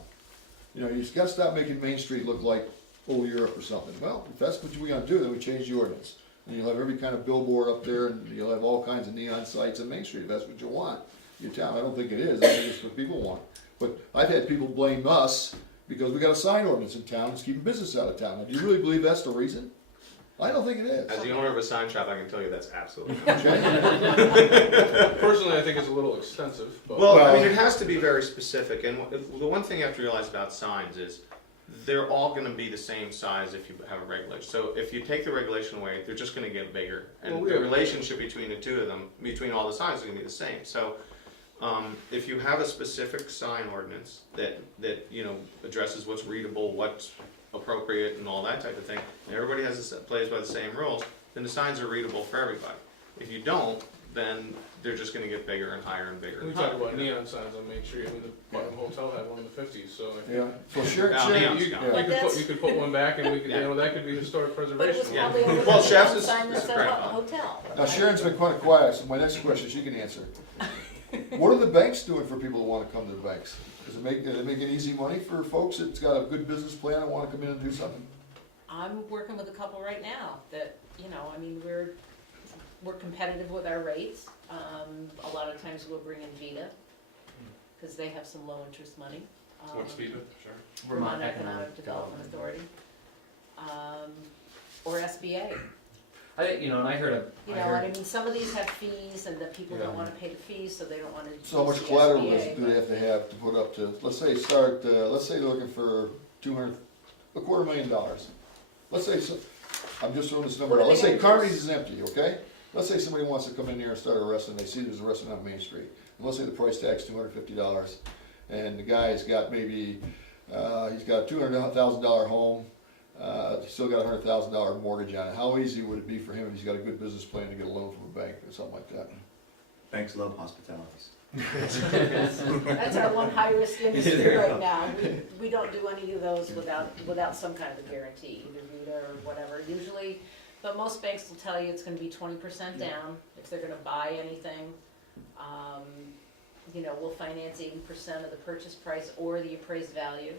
You just gotta stop making Main Street look like old Europe or something. Well, if that's what we gotta do, then we change the ordinance. And you'll have every kind of billboard up there, and you'll have all kinds of neon sites on Main Street, if that's what you want. Your town, I don't think it is, I think it's what people want. But I've had people blame us because we got a sign ordinance in town, it's keeping business out of town. Now, do you really believe that's the reason? I don't think it is. As the owner of a sign shop, I can tell you that's absolutely. Okay? Personally, I think it's a little extensive, but. Well, I mean, it has to be very specific, and the one thing you have to realize about signs is they're all gonna be the same size if you have a regulation. So if you take the regulation away, they're just gonna get bigger. Well, And we the have- relationship between the two of them, between all the signs, is gonna be the same. So, if you have a specific sign ordinance that addresses what's readable, what's appropriate and all that type of thing, and everybody plays by the same rules, then the signs are readable for everybody. If you don't, then they're just gonna get bigger and higher and bigger We and talk higher. about neon signs on Main Street, I mean, the Putnam Hotel had one in the 50s, so. I think- Yeah, so Sharon, Now, Sharon, neon's You gone. yeah. But that's- you could put one back and we could, Yeah. that could be historic But it was preservation. Yeah. probably over Well, the Chef's neon is- sign that is said great. hotel. Now Sharon's been quite quiet, so my next question she can answer. What are the banks doing for people who wanna come to the banks? Is it making easy money for folks that's got a good business plan and wanna come in and do something? I'm working with a couple right now that, I mean, we're competitive with our rates. A lot of times we'll bring in Vita, cause they have some low interest money. What's Vita, sure. Vermont Economic Development Authority. Or SBA. I think, and I heard And I mean, some of these have fees and the people don't wanna pay the fees, so they don't wanna use So how much the collateral SBA, do they have to put up to, let's say they're looking for $250,000. Let's say, I'm just throwing this number What out, are let's they say gonna do? Carneys is empty, okay? Let's say somebody wants to come in there and start a restaurant, they see there's a restaurant on Main Street. And let's say the price tag's $250, and the guy's got maybe, he's got a $200,000 home, he's still got a $100,000 mortgage on it. How easy would it be for him if he's got a good business plan to get a loan from a bank or something like that? Banks love hospitalities. That's our one high-risk industry right now. We don't do any of those without some kind of a guarantee, either Vita or whatever. Usually, but most banks will tell you it's gonna be 20% down if they're gonna buy anything. We'll finance 80% of the purchase price or the appraised value.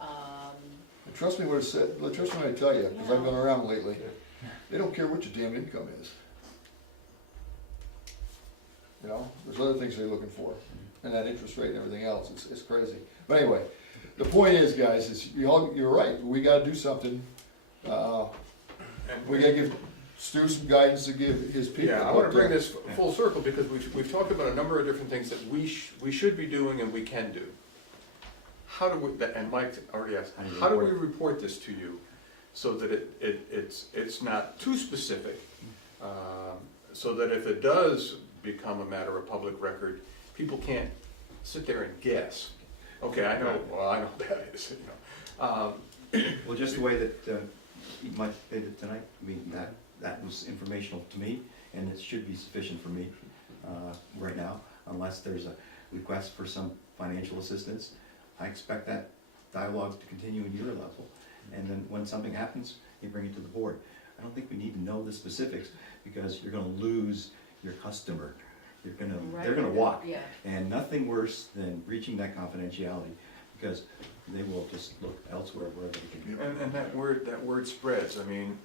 And trust me what it said, trust me when I tell you, because I've been around lately, they don't care what your damn income is. There's other things they're looking for, and that interest rate and everything else, it's crazy. But anyway, the point is, guys, is you're right, we gotta do something, we gotta give Stu some guidance to give his people. Yeah, I wanna bring this full circle because we've talked about a number of different things that we should be doing and we can do. How do we, and Mike already asked, how do we report this to you so that it's not too specific? So that if it does become a matter of public record, people can't sit there and guess. Okay, I know, well, I know what that is, Well, just the way that eat my bit tonight. I mean, that was informational to me, and it should be sufficient for me right now, unless there's a request for some financial assistance. I expect that dialogue to continue in your level, and then when something happens, you bring it to the board. I don't think we need to know the specifics, because you're gonna lose your customer. They're gonna walk. Yeah. And nothing worse than breaching that confidentiality, because they will just look elsewhere wherever they can. And that word spreads, I mean,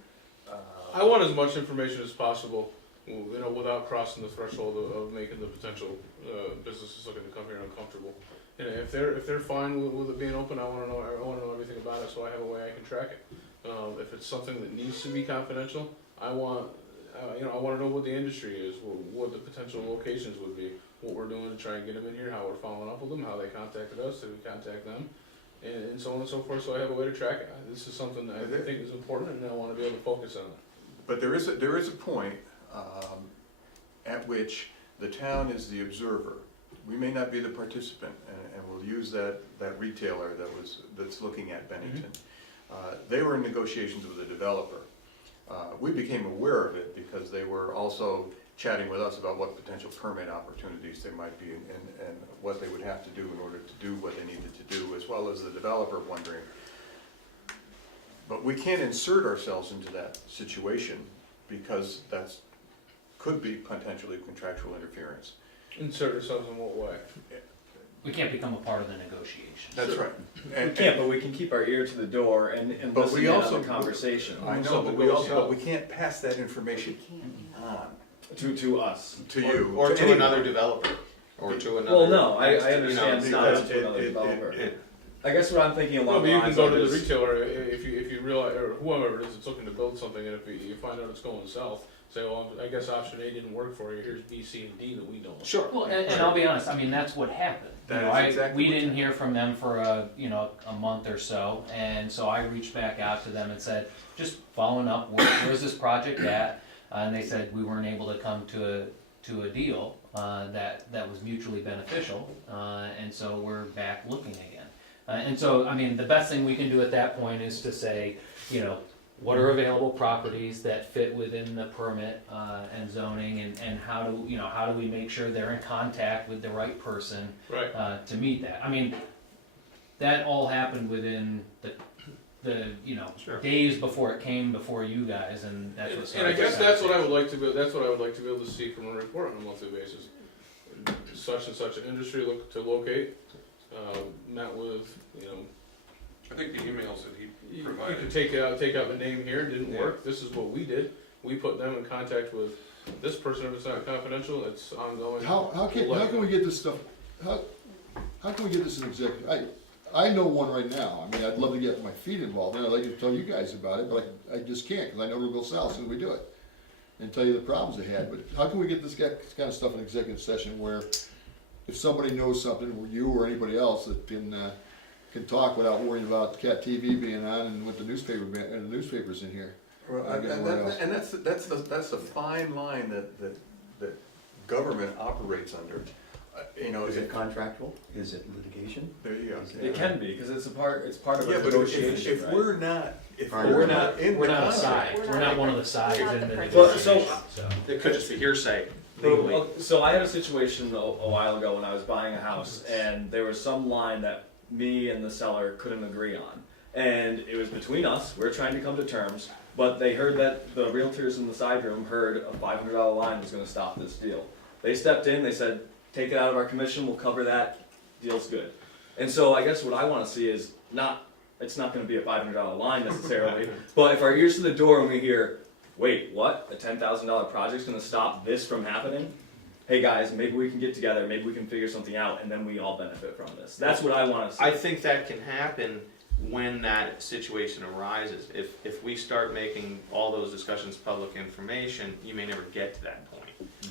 I want as much information as possible, without crossing the threshold of making the potential businesses looking to come here uncomfortable. And if they're fine with it being open, I wanna know everything about it, so I have a way I can track it. If it's something that needs to be confidential, I wanna know what the industry is, what the potential locations would be, what we're doing to try and get them in here, how we're following up with them, how they contacted us, did we contact them, and so on and so forth, so I have a way to track it. This is something that I think is important, and I wanna be able to focus on it. but there is a point at which the town is the observer. We may not be the participant, and we'll use that retailer that's looking at Bennington. They were in negotiations with a developer. We became aware of it because they were also chatting with us about what potential permit opportunities there might be, and what they would have to do in order to do what they needed to do, as well as the developer wondering. But we can't insert ourselves into that situation, because could be potentially potential interference. Insert ourselves in what way? We can't become a part of the negotiation. That's right. We can't, but we can keep our ear to the door and But listen we in on also- the conversation I know, but we can't pass that information on to us. to you. Or to anyone. another developer, or to another. Well, no, I you know, understand it's not because to another it- developer. it- I guess what I'm thinking Well, along but the you can lines go of to the is, retailer if you realize, or whoever it is that's looking to build something, and if you find out it's going south, say, well, I guess option A didn't work for you, here's B, C, and D that we know. Sure. Well, and I'll be honest, I mean, that's what happened. That You know, is exactly we what didn't hear from them for a month or so, and so I reached back out to them and said, just following up, where's this project at? And they said we weren't able to come to a deal that was mutually beneficial, and so we're back looking again. And so, I mean, the best thing we can do at that point is to say, what are available properties that fit within the permit and zoning, and how do we make sure they're in contact with the right person Right. to meet that? I mean, that all happened within the Sure. days before it came before you guys, and that's what. And I guess that's what I would like to be. That's what I would like to be able to see from a report on a monthly basis. Such and such an industry look to locate. Met with I think the emails that he You provided. can take out the name here, didn't work, this is what we did, we put them in contact with this person, if it's not confidential, it's ongoing. How can we get this stuff, how can we get this in executive? I know one right now, I mean, I'd love to get my feet involved, and I'd like to tell you guys about it, but I just can't, because I know it'll go south as soon as we do it. And tell you the problems they had, but how can we get this kind of stuff in executive session where if somebody knows something, or you or anybody else that can talk without worrying about Cat TV being on and with the newspapers in here. Well, and that's the fine line that government operates under. Is it contractual? Is it litigation? There you go. Is it can be, because it's part of Yeah, a but negotiation, if right? we're not in We're not the a contract. side, we're not one of the sides We're not in the the party. negotiation, Well, so. It could just be hearsay legally. Well, so I had a situation a while ago when I was buying a house, and there was some line that me and the seller couldn't agree on. And it was between us, we were trying to come to terms, but they heard that the realtors in the side room heard a $500 line was gonna stop this deal. They stepped in, they said, take it out of our commission, we'll cover that, deal's good. And so I guess what I wanna see is it's not gonna be a $500 line necessarily, but if our ears to the door and we hear, wait, what? A $10,000 project's gonna stop this from happening? Hey guys, maybe we can get together, maybe we can figure something out, and then we all benefit from this. That's what I wanna see. I think that can happen when that situation arises. If we start making all those discussions public information, you may never get to that point.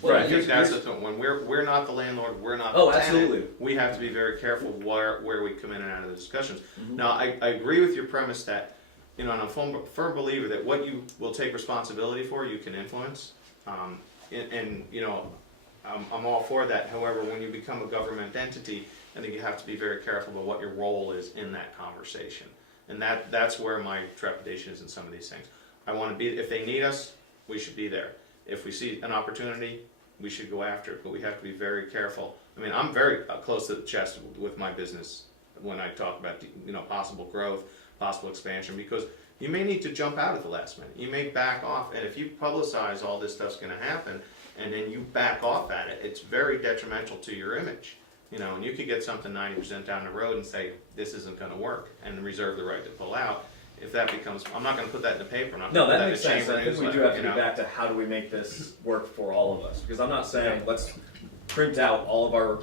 Well, I think here's- that's the thing, when we're not the landlord, we're not the Oh, tenant. absolutely. We have to be very careful where we come in and out of the discussions. Mhm. Now, I agree with your premise that, and I'm a firm believer that what you will take responsibility for, you can influence. And I'm all for that. However, when you become a government entity, I think you have to be very careful about what your role is in that conversation. And that's where my trepidation is in some of these things. I wanna be, if they need us, we should be there. If we see an opportunity, we should go after it, but we have to be very careful. I mean, I'm very close to the chest with my business when I talk about, you know, possible growth, possible expansion, because you may need to jump out at the last minute. You may back off, and if you publicize all this stuff's gonna happen, and then you back off at it, it's very detrimental to your image. You know, and you could get something 90% down the road and say, this isn't gonna work, and reserve the right to pull out. If that becomes, I'm not gonna put that in the paper, I'm not No, gonna put that that in makes the sense. chamber I think we do newsletter, have to you get know? back to how do we make this work for all of us? Because I'm not saying let's print out all of our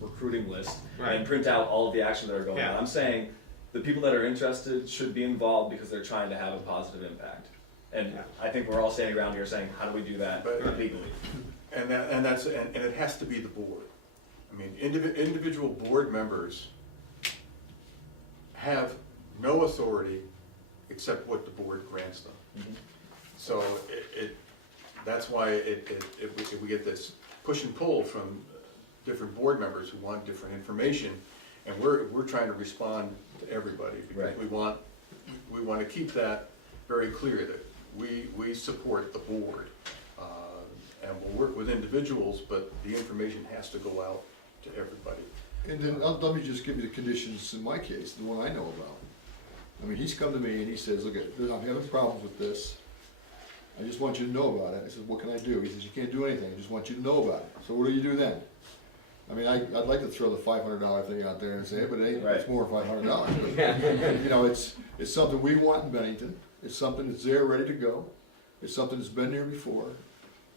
recruiting list Right. and print out all of the actions that are going Yeah. on. I'm saying the people that are interested should be involved because they're trying to have a positive impact. And Yeah. I think we're all standing around here saying, how do we do that But- legally? And it has to be the board. I mean, individual board members have no authority except what the board grants them. Mhm. So that's why we get this push and pull from different board members who want different information, and we're trying to respond to everybody, because Right. we want to keep that very clear, that we support the board. And we'll work with individuals, but the information has to go out to everybody. And then, let me just give you the conditions in my case, the one I know about. I mean, he's come to me and he says, look, I'm having problems with this. I just want you to know about it. I said, what can I do? He says, you can't do anything, I just want you to know about it. So what do you do then? I mean, I'd like to throw the $500 thing out there and say, hey, but it ain't, it's more than $500. But, you know, it's something we want in Bennington, it's something that's there, ready to go. It's something that's been there before,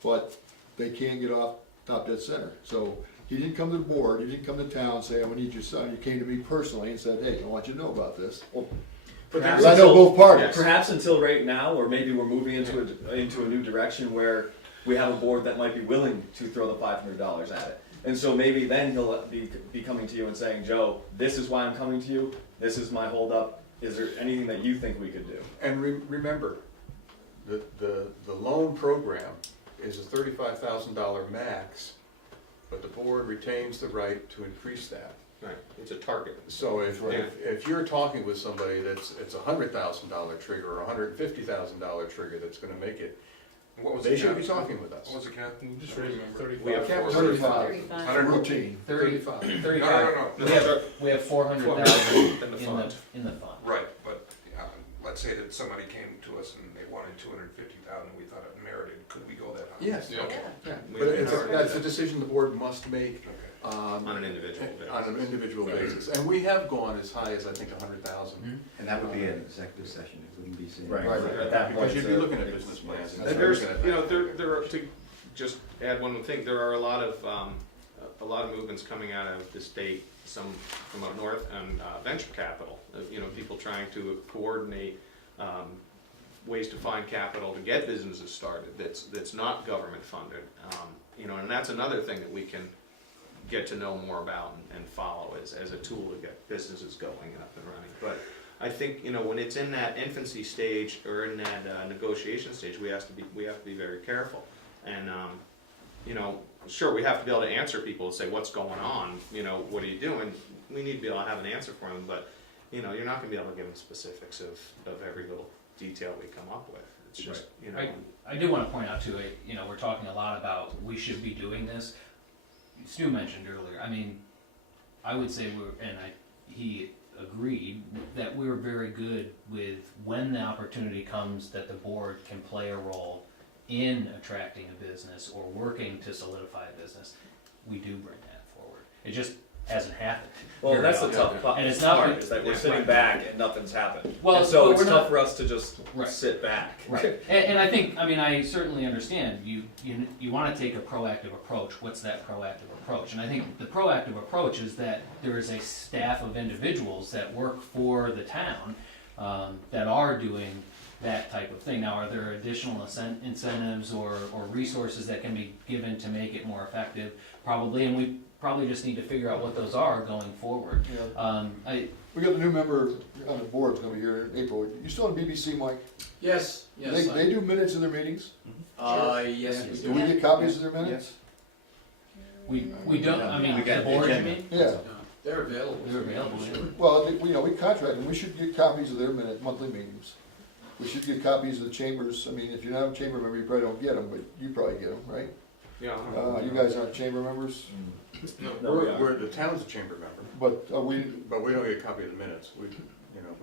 but they can't get off top dead center. So he didn't come to the board, he didn't come to town and say, I need your son. He came to me personally and said, hey, I want you to know about this. Perhaps Because I know both parties. Perhaps until right now, or maybe we're moving into a new direction where we have a board that might be willing to throw the $500 at it. And so maybe then he'll be coming to you and saying, Joe, this is why I'm coming to you, this is my holdup, is there anything that you think we could do? And remember, the loan program is a $35,000 max, but the board retains the right to increase that. Right, it's a target. So Yeah. if you're talking with somebody it's a $100,000 trigger or a $150,000 trigger that's gonna make it, What was the they should cap? be talking with us. What was the cap? We just I don't raised remember. 35. We have Cap four- 35. 35. Routine. 35. No. We have 400,000 In the fund. in the fund. Right, but let's say that somebody came to us and they wanted 250,000, we thought it merited, could we go that high? Yes, Yeah. Okay, Yeah. but that's a decision the board must make okay. On an individual basis. on an individual basis. And we have gone as high as, I think, 100,000. And that would be an executive session, it wouldn't be saying. Right. Right. At that point, Because you'd be it's a- looking at business plans. it's- And there's, Looking at you know, that. there are, to just add one more thing, there are a lot of movements coming out of the state, some from up north, and venture capital. You know, people trying to coordinate ways to find capital to get businesses started that's not government funded. You know, and that's another thing that we can get to know more about and follow as a tool to get businesses going and up and running. But I think, you know, when it's in that infancy stage or in that negotiation stage, we have to be very careful. And you know, sure, we have to be able to answer people and say, what's going on? You know, what are you doing? We need to be able to have an answer for them, but you know, you're not going to be able to give them specifics of every little detail we come up with. It's just, you know. I do want to point out too, you know, we're talking a lot about we should be doing this. Stu mentioned earlier, I mean, I would say he agreed that we're very good with when the opportunity comes that the board can play a role in attracting a business or working to solidify a business, we do bring that forward. It just hasn't happened. Well, very that's the often. tough part, And it's not- is that we're yeah, sitting right. back and nothing's happened. Well, And so but it's we're tough not- for us to just Right. sit back. Right, and I think, I mean, I certainly understand, you wanna take a proactive approach, what's that proactive approach? And I think the proactive approach is that there is a staff of individuals that work for the town, that are doing that type of thing. Now, are there additional incentives or resources that can be given to make it more effective? Probably, and we probably just need to figure out what those are going forward. Yeah. We got a new member on the board who's gonna be here in April. You still on BBC, Mike? Yes, yes. They do minutes in their meetings? Yes, we Do do. we get copies of their minutes? We don't, I mean, We the got board, you agenda. mean? Yeah. They're available. They're available, yeah. Well, we contract them, we should get copies of their monthly meetings. We should get copies of the chambers, I mean, if you're not a chamber member, you probably don't get them, but you probably get them, right? Yeah. You guys aren't chamber members, No, we are. We're the town's a chamber member, but we, but we don't get a copy of the minutes. We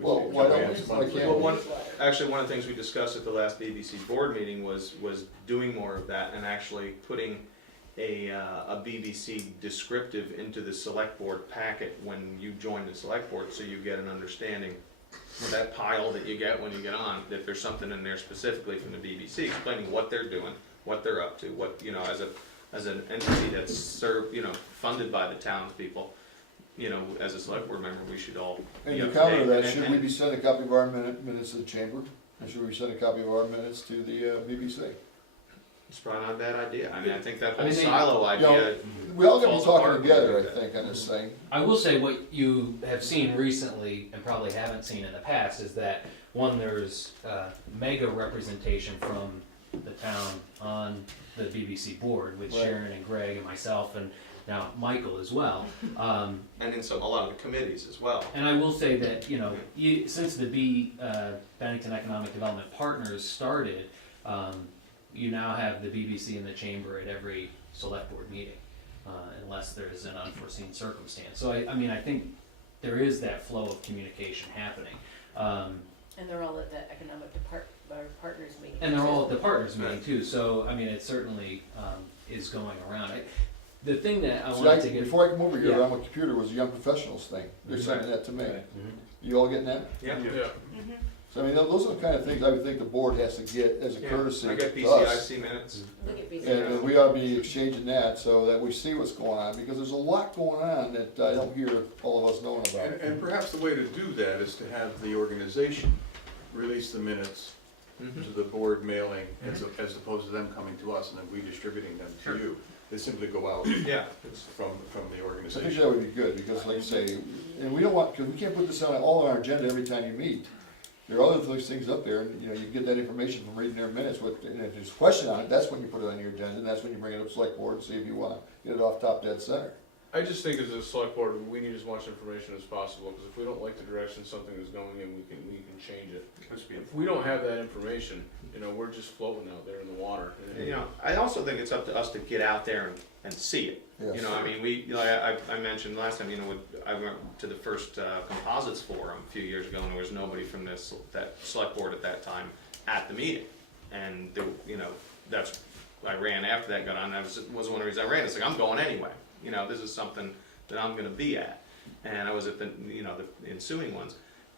Well, see why don't once we- why monthly. can't Well, actually, one of the things we discussed at the last BBC board meeting was doing more of that and actually putting a BBC descriptive into the select board packet when you join the select board, so you get an understanding of that pile that you get when you get on, that there's something in there specifically from the BBC explaining what they're doing, what they're up to, what, as an entity that's funded by the townspeople, as a select board member, we should all and be to up to counter date. that, should we be sending a copy of our minutes to the chamber? And should we send a copy of our minutes to the BBC? It's probably not a bad idea. I mean, I think that I whole mean, they- silo idea. We all gotta be Falls talking apart together, when I you do think, on this thing. I will say what you have seen recently and probably haven't seen in the past is that one, there's mega representation from the town on the BBC board with Right. Sharon and Greg and myself and now Michael as well. And in a lot of the committees as well. And I will say that, since the Bennington Economic Development Partners started, you now have the BBC and the chamber at every select board meeting, unless there's an unforeseen circumstance. So I think there is that flow of communication happening. And they're all at the economic partners meeting. And they're all at the partners meeting too, so, it certainly is going around. The thing that I wanted to get. Before I come over here, Yeah. on my computer was a young professionals thing. They're sending that to me. Right. You all getting that? Yeah. Yeah. So those are the kind of things I would think the board has to get as a courtesy I get to us. BCIC minutes. Look at these. And we ought to be exchanging that so that we see what's going on, because there's a lot going on that I don't hear all of us knowing about. And perhaps the way to do that is to have the organization release the minutes to the board mailing, as opposed to them coming to us and then we distributing them to you. They simply go out Yeah. from the I think organization. that would be good, because like I say, and we don't want, because we can't put this on all on our agenda every time you meet. There are other things up there, and you get that information from reading their minutes, and if there's a question on it, that's when you put it on your agenda, and that's when you bring it up to select board and see if you wanna get it off top dead center. I just think as a select board, we need as much information as possible, because if we don't like the direction something is going in, we can change it. If we don't have that information, we're just floating out there in the water. I also think it's up to us to get out there and see it. Yes. I mentioned last time, I went to the first composites forum a few years ago, and there was nobody from that select board at that time at the meeting. And I ran after that, got on, that was one of the reasons I ran. It's like, I'm going anyway. This is something that I'm gonna be at. And I was at the ensuing ones.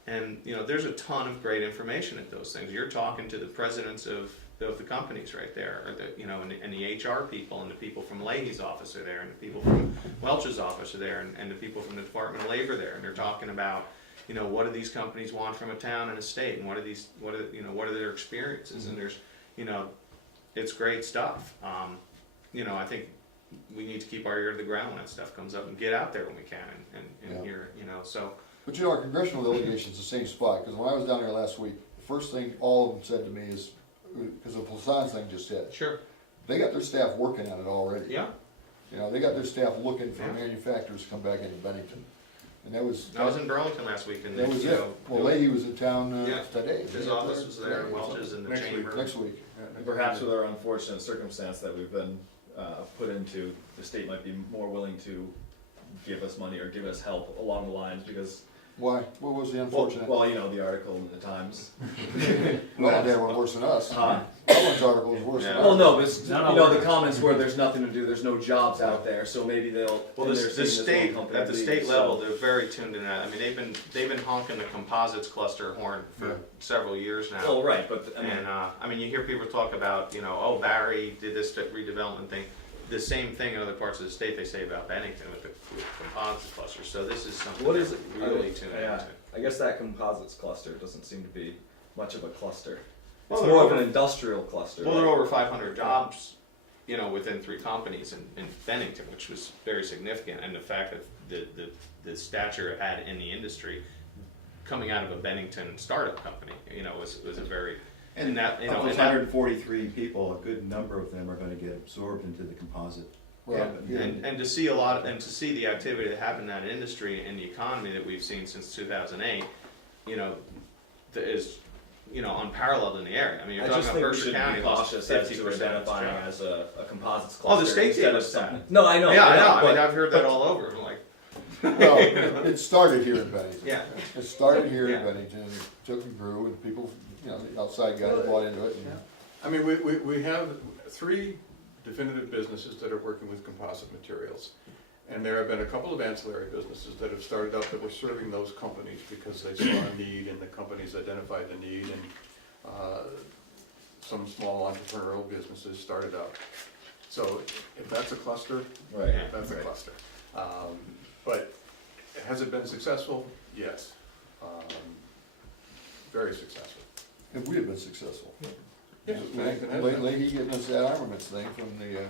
And, there's a ton of great information at those things. You're talking to the presidents of the companies right there, or and the HR people, and the people from Leahy's office are there, and the people from Welch's office are there, and the people from the Department of Labor there, and they're talking about, what do these companies want from a town and a state, and what are their experiences, and there's, it's great stuff. I think we need to keep our ear to the ground when that stuff comes up, and get out there when we can, and hear it, so. But our congressional delegation's the same spot, because when I was down there last week, the first thing all of them said to me is, because the Plaisance thing just hit, Sure. they got their staff working on it already. Yeah. They got their staff looking for Yeah. manufacturers to come back into Bennington. And that was. I was in Burlington last week, and That was it. Well, Leahy was in town Yeah. today. his office was there, and Welch's in the Next week. chamber. Next week. And perhaps with our unfortunate circumstance that we've been put into, the state might be more willing to give us money or give us help along the lines, because, Why? What was the unfortunate? well, the article in the Times. Well, they were worse than us. Uh, That one's article was worse than Yeah. ours. Well, no, but it's, No, no, the comments where there's nothing to do, there's no jobs out there, so maybe they'll. Well, and the they're seeing this one state, company at the leave, state so- level, they're very tuned in that. I mean, they've been honking the composites cluster horn for Yeah. several years now. Well, right, but, And, you hear people talk about, oh, Barry did this redevelopment thing. The same thing in other parts of the state they say about Bennington with the composites cluster. So this is something What they're is it? really tuned Yeah, into. I guess that composites cluster doesn't seem to be much of a cluster. Well, It's they're more of over- an industrial cluster. Well, there are right? over 500 jobs, within 3 companies in Bennington, which was very significant. And the fact that the stature it had in the industry, coming out of a Bennington startup company, was a very, And that, of those 143 people, a good number of them are gonna get absorbed into the composite Well, yeah. And to see a lot, and to see the activity that happened in that industry and the economy that we've seen since 2008, you know, that is, you know, unparalleled in the area. I mean, you're I talking just about think we Berkshire should County be lost cautious as 50% to of its identifying jobs. as a composites Oh, the cluster state instead gave of us that. something. No, I know. Yeah, I know. I but- mean, I've heard that all over. I'm like, Well, it started here in Bennington. yeah. It started here Yeah. in Bennington, and it took and grew, and people, you know, the outside guys bought into it. And I mean, we have 3 definitive businesses that are working with composite materials. And there have been a couple of ancillary businesses that have started up that were serving those companies because they saw a need and the companies identified the need, and some small entrepreneurial businesses started up. So if that's a cluster, Right. that's a Right. cluster. But has it been successful? Yes. Very successful. And we have been successful. Yeah, Bennington has been. Lately, getting us that armaments thing from the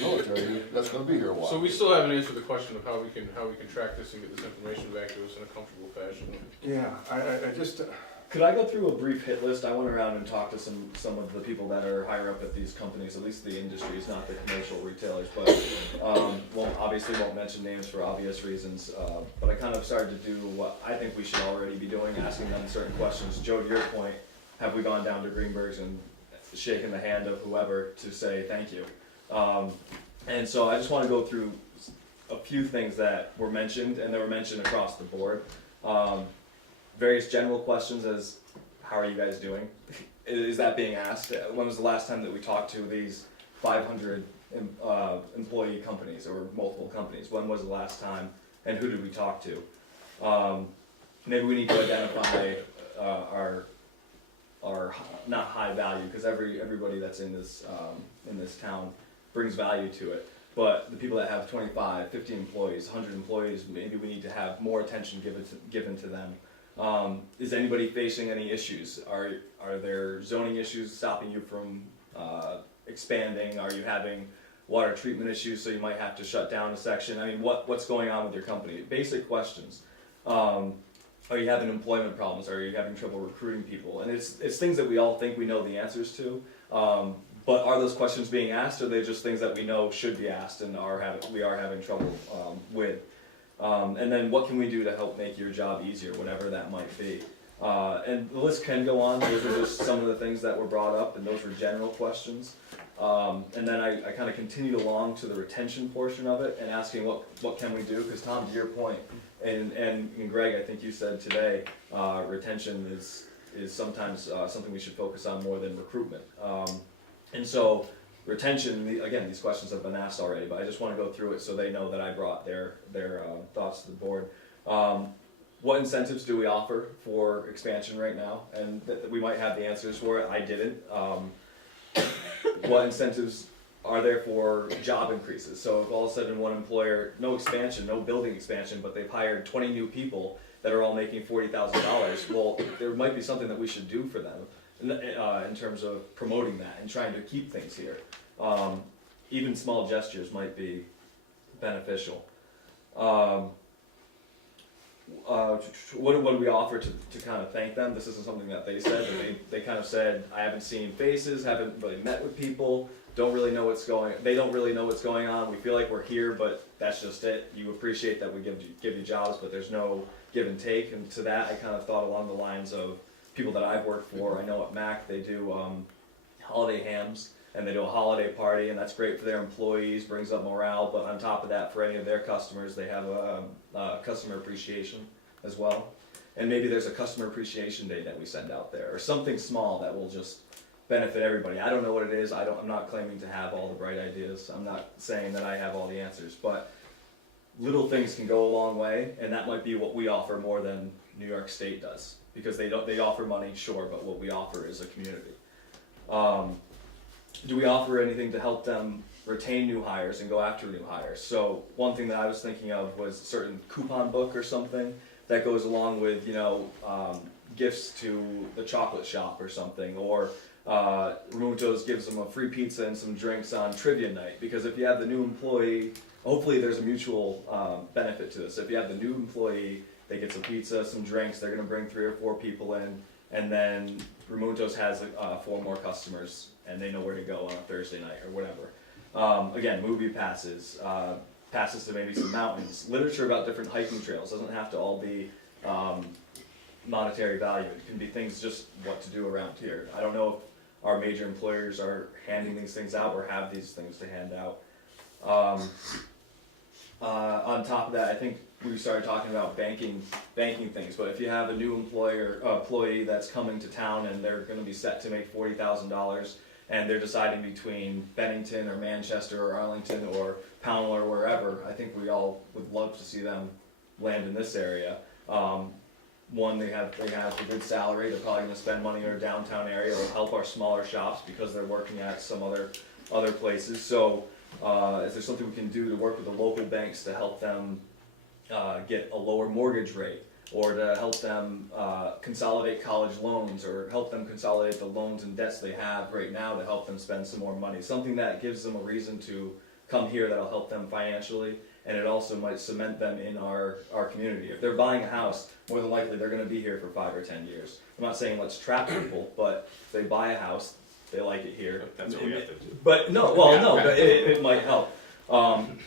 military, that's gonna be here a while. So we still haven't answered the question of how we can track this and get this information back to us in a comfortable fashion. Yeah, I just, Could I go through a brief hit list? I went around and talked to some of the people that are higher up at these companies, at least the industries, not the commercial retailers, but won't mention names for obvious reasons. But I kind of started to do what I think we should already be doing, asking them certain questions. Joe, to your point, have we gone down to Greenberg's and shaken the hand of whoever to say thank you? And so I just want to go through a few things that were mentioned, and they were mentioned across the board. Various general questions as, how are you guys doing? Is that being asked? When was the last time that we talked to these 500 employee companies or multiple companies? When was the last time, and who did we talk to? Maybe we need to identify our not high value, because everybody that's in this town brings value to it. But the people that have 25, 50 employees, 100 employees, maybe we need to have more attention given to them. Is anybody facing any issues? Are there zoning issues stopping you from expanding? Are you having water treatment issues, so you might have to shut down a section? I mean, what's going on with your company? Basic questions. Are you having employment problems? Are you having trouble recruiting people? And it's things that we all think we know the answers to. But are those questions being asked, or are they just things that we know should be asked and we are having trouble with? And then what can we do to help make your job easier, whatever that might be? And the list can go on. Those are just some of the things that were brought up, and those were general questions. And then I kind of continued along to the retention portion of it and asking what can we do? Because Tom, to your point, and Greg, I think you said today, retention is sometimes something we should focus on more than recruitment. And so retention, again, these questions have been asked already, but I just want to go through it so they know that I brought their thoughts to the board. What incentives do we offer for expansion right now? And that we might have the answers for it. I didn't. What incentives are there for job increases? So if all of a sudden one employer, no expansion, no building expansion, but they've hired 20 new people that are all making $40,000, well, there might be something that we should do for them in terms of promoting that and trying to keep things here. Even small gestures might be beneficial. What do we offer to kind of thank them? This isn't something that they said, but they kind of said, I haven't seen faces, haven't really met with people, they don't really know what's going on. We feel like we're here, but that's just it. You appreciate that we give you jobs, but there's no give and take. And to that, I kind of thought along the lines of people that I've worked for. I know at Mac they do holiday hams, and they do a holiday party, and that's great for their employees, brings up morale. But on top of that, for any of their customers, they have a customer appreciation as well. And maybe there's a customer appreciation day that we send out there, or something small that will just benefit everybody. I don't know what it is. I'm not claiming to have all the bright ideas. I'm not saying that I have all the answers, but little things can go a long way, and that might be what we offer more than New York State does, because they offer money, sure, but what we offer is a community. Do we offer anything to help them retain new hires and go after new hires? So one thing that I was thinking of was a certain coupon book or something that goes along with, gifts to the chocolate shop or something, or Ramunto's gives them a free pizza and some drinks on trivia night. Because if you have the new employee, hopefully there's a mutual benefit to this. If you have the new employee, they get some pizza, some drinks, they're going to bring 3 or 4 people in, and then Ramunto's has 4 more customers, and they know where to go on a Thursday night or whatever. Again, movie passes, passes to maybe some mountains, literature about different hiking trails, doesn't have to all be monetary value. It can be things just what to do around here. I don't know if our major employers are handing these things out or have these things to hand out. On top of that, I think we started talking about banking things, but if you have a new employee that's coming to town and they're gonna be set to make $40,000 and they're deciding between Bennington or Manchester or Arlington or Pownell or wherever, I think we all would love to see them land in this area. One, they have a good salary, they're probably gonna spend money in our downtown area, it'll help our smaller shops because they're working at some other places. So, if there's something we can do to work with the local banks to help them get a lower mortgage rate, or to help them consolidate college loans, or help them consolidate the loans and debts they have right now to help them spend some more money. Something that gives them a reason to come here that'll help them financially, and it also might cement them in our community. If they're buying a house, more than likely they're gonna be here for 5 or 10 years. I'm not saying let's trap people, but if they buy a house, they like it here. That's what we have to do. But no, well, no, but it might help. On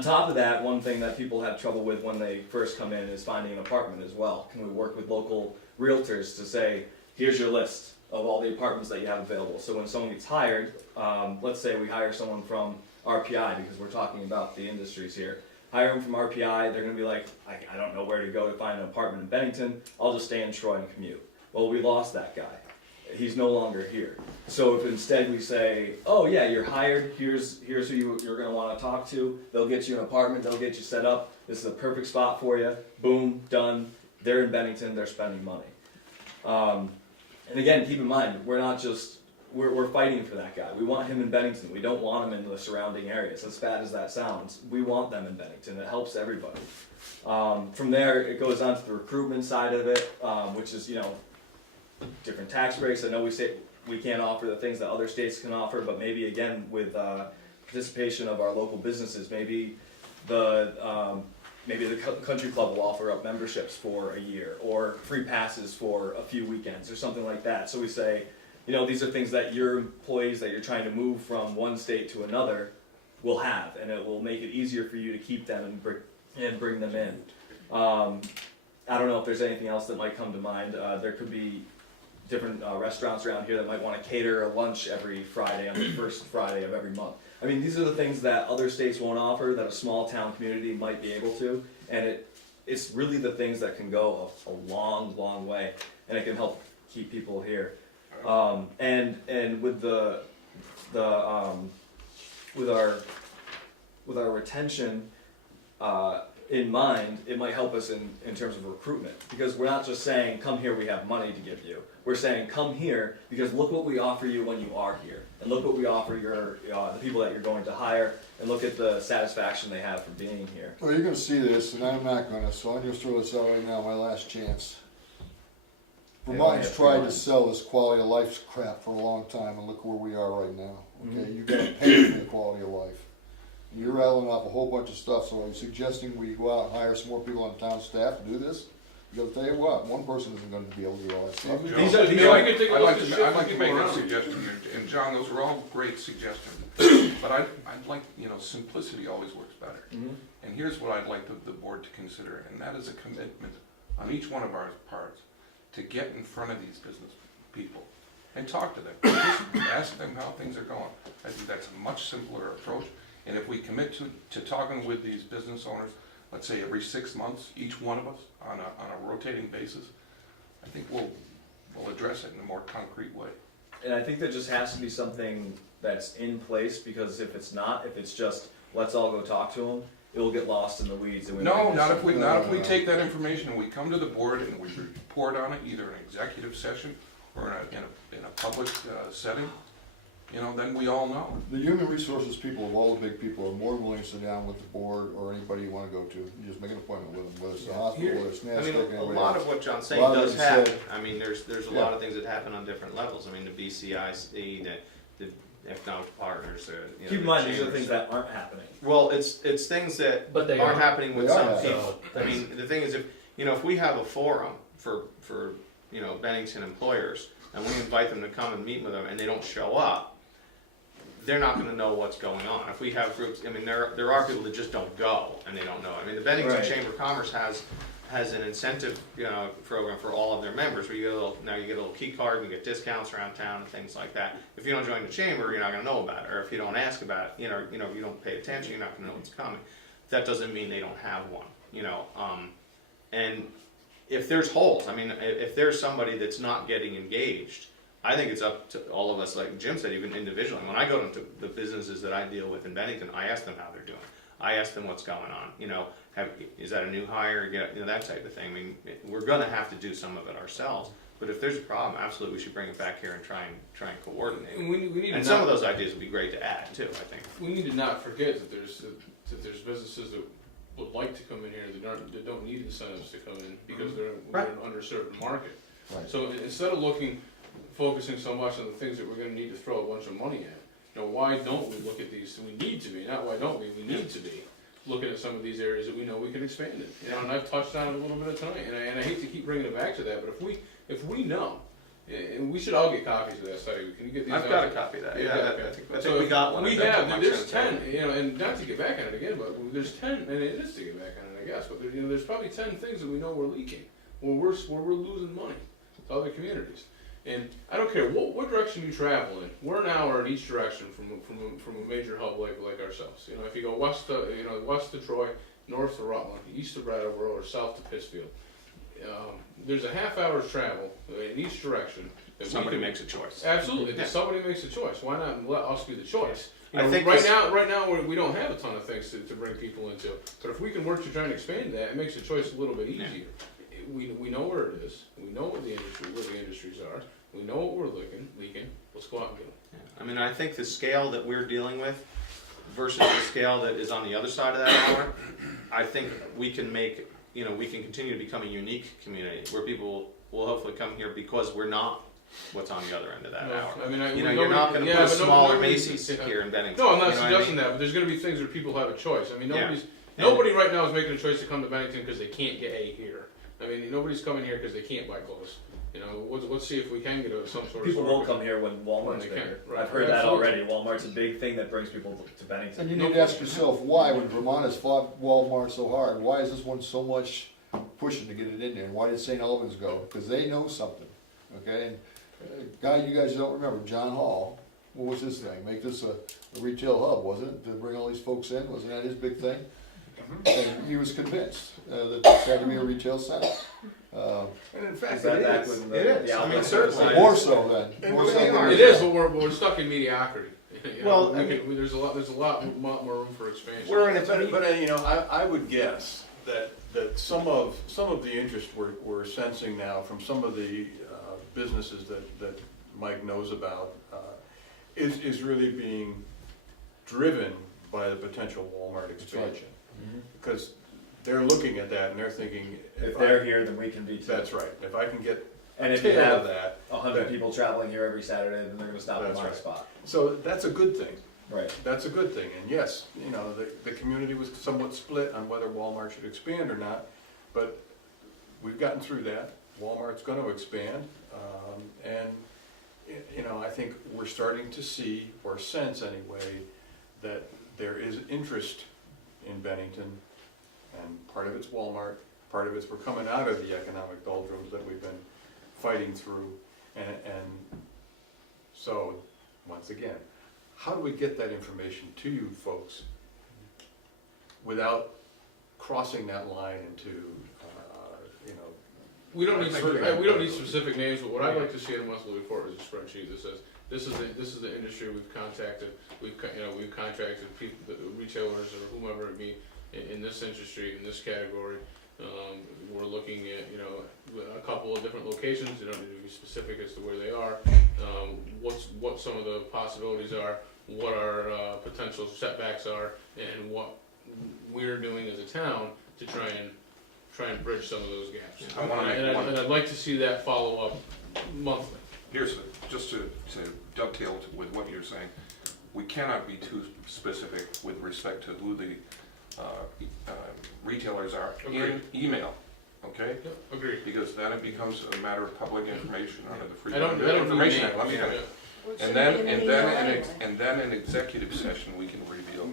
top of that, one thing that people have trouble with when they first come in is finding an apartment as well. Can we work with local realtors to say, here's your list of all the apartments that you have available. So when someone gets hired, let's say we hire someone from RPI, because we're talking about the industries here. Hire them from RPI, they're gonna be like, I don't know where to go to find an apartment in Bennington, I'll just stay in Troy and commute. Well, we lost that guy. He's no longer here. So if instead we say, oh yeah, you're hired, here's who you're gonna wanna talk to, they'll get you an apartment, they'll get you set up, this is a perfect spot for you, boom, done, they're in Bennington, they're spending money. And again, keep in mind, we're not just, we're fighting for that guy. We want him in Bennington, we don't want him in the surrounding areas, as bad as that sounds. We want them in Bennington, it helps everybody. From there, it goes on to the recruitment side of it, which is, different tax breaks. I know we say we can't offer the things that other states can offer, but maybe again with participation of our local businesses, maybe the country club will offer up memberships for a year, or free passes for a few weekends, or something like that. So we say, these are things that your employees that you're trying to move from one state to another will have, and it will make it easier for you to keep them and bring them in. I don't know if there's anything else that might come to mind. There could be different restaurants around here that might want to cater a lunch every Friday on the first Friday of every month. I mean, these are the things that other states won't offer that a small town community might be able to, and it's really the things that can go a long, long way, and it can help keep people here. And with our retention in mind, it might help us in terms of recruitment, because we're not just saying, come here, we have money to give you. We're saying, come here, because look what we offer you when you are here, and look what we offer the people that you're going to hire, and look at the satisfaction they have for being here. Well, you're gonna see this, and I'm not gonna, so I'm gonna throw this out right now, my last chance. Vermont's tried to sell this quality of life crap for a long time, and look where we are right now, okay? You gotta pay for the quality of life. You're rattling off a whole bunch of stuff, so are you suggesting we go out and hire some more people on town staff to do this? Because I'll tell you what, one person isn't gonna be able to do all that stuff. I'd like to make a suggestion, and John, those are all great suggestions, but I'd like, simplicity always works better. And here's what I'd like the board to consider, and that is a commitment on each one of our parts to get in front of these business people and talk to them. Just ask them how things are going. I think that's a much simpler approach. And if we commit to talking with these business owners, let's say every 6 months, each one of us, on a rotating basis, I think we'll address it in a more concrete way. And I think that just has to be something that's in place, because if it's not, if it's just, let's all go talk to them, it will get lost in the weeds. And Not if we take that information and we come to the board and we report on it, either in an executive session or in a public setting, then we all know. The human resources people of all the big people are more willing to sit down with the board or anybody you wanna go to. You just make an appointment with them, whether it's the hospital, whether it's NASDAQ, a lot of what John's saying does happen. There's a lot of things that happen on different levels. The BCIC, the economic partners, keep in mind, these are things that aren't happening. Well, it's things that But they are are. happening with They some are. people. The thing is, if we have a forum for Bennington employers, and we invite them to come and meet with them, and they don't show up, they're not gonna know what's going on. If we have groups, I mean, there are people that just don't go and they don't know. I mean, the Bennington Right. Chamber of Commerce has an incentive, program for all of their members, where you get you get a little key card and you get discounts around town and things like that. If you don't join the chamber, you're not gonna know about it, or if you don't ask about it, if you don't pay attention, you're not gonna know what's coming. That doesn't mean they don't have one, and if there's holes, I mean, if there's somebody that's not getting engaged, I think it's up to all of us, like Jim said, even individually. When I go into the businesses that I deal with in Bennington, I ask them how they're doing. I ask them what's going on, is that a new hire, that type of thing. I mean, we're gonna have to do some of it ourselves, but if there's a problem, absolutely, we should bring it back here and try and coordinate. And we need to And some of not- those ideas would be great to add too, I think. We need to not forget that there's businesses that would like to come in here that don't need incentives to come in because they're Right. in an underserved market. Right. So instead of focusing so much on the things that we're gonna need to throw a bunch of money at, why don't we look at these? We need to be, not why don't we need to be looking at some of these areas that we know we can expand in. And I've touched on it a little bit tonight, and I hate to keep bringing it back to that, but if we know, and we should all get copies of that study. Can you get these? I've out? got a copy of that, Yeah, yeah, okay. I So think we got one. We I bet you have, Mike's there's gonna 10, and not to get back on it again, but there's 10, and it is to get back on it, I guess, but there's probably 10 things that we know we're leaking, where we're losing money to other communities. And I don't care what direction you travel in, we're an hour in each direction from a major hub like ourselves. If you go west to Troy, north to Rutland, east to Brattleboro, or south to Pittsfield, there's a half hour's travel in each direction. That Somebody makes a choice. Absolutely, Yeah. somebody makes a choice. Why not let us be the choice? I think right this- now we don't have a ton of things to bring people into. But if we can work to try and expand that, it makes the choice a little bit easier. We know where it is. We know where the industries are. We know what we're leaking. Let's go out and get them. Yeah. I mean, I think the scale that we're dealing with versus the scale that is on the other side of that hour, I think we can continue to become a unique community where people will hopefully come here because we're not what's on the other end of that No, hour. I mean, You're not going to put a smaller Macy's here in Bennington. No, I'm not You know what I mean? suggesting that, but there's going to be things where people have a choice. I mean, Yeah. nobody right now is making a choice to come to Bennington because they can't get A here. I mean, nobody's coming here because they can't buy clothes. Let's see if we can get some sort of. People store. will come here when Walmart's When they bigger. can, right. I've heard that Absolutely. already. Walmart's a big thing that brings people to Bennington. And you need to ask yourself, why, when Vermont has fought Walmart so hard, why is this one so much pushing to get it in there? And why did St. Albans go? Because they know something, okay? And guy you guys don't remember, John Hall, what was his thing? Make this a retail hub, wasn't it? To bring all these folks in, wasn't that his big thing? And he was convinced that this had to be a retail center. And in Is fact, that it back is. when It is. the I mean, outlet certainly. was- More so then. And More we so than are. It is, but we're stuck in mediocrity. Well, there's a lot more room for expansion. We're in a But I would guess that some of the interest we're sensing now from some of the businesses that Mike knows about is really being driven by the potential Walmart expansion. Because they're looking at that and they're thinking, If they're here, then we can be too. that's right, if I can get And a if you tail of have that, 100 people traveling here every Saturday, then they're going to stop at That's my right. spot. so that's a good thing. Right. That's a good thing, and yes, the community was somewhat split on whether Walmart should expand or not, but we've gotten through that. Walmart's gonna expand, and, I think we're starting to see, or sense anyway, that there is interest in Bennington, and part of it's Walmart, part of it's we're coming out of the economic doldrums that we've been fighting through, and so, once again, how do we get that information to you folks without crossing that line into, We don't need Vertical. specific names, but what I'd like to see in a monthly report is a spreadsheet that says this is the industry we've contacted. We've contracted people, the retailers or whomever it be in this industry, in this category. We're looking at a couple of different locations. You don't need to be specific as to where they are. What some of the possibilities are, what our potential setbacks are, and what we're doing as a town to try and bridge some of those gaps. I wanna make And one- I'd like to see that follow up monthly. Just to dovetail with what you're saying, we cannot be too specific with respect to who the retailers are in Agreed. email, okay? Agreed. Because then it becomes a matter of public information under the I don't Freedom of need Information names. Act. Let me finish. Well, it And shouldn't then, be in the and email then, anyway. and then in executive session, we can reveal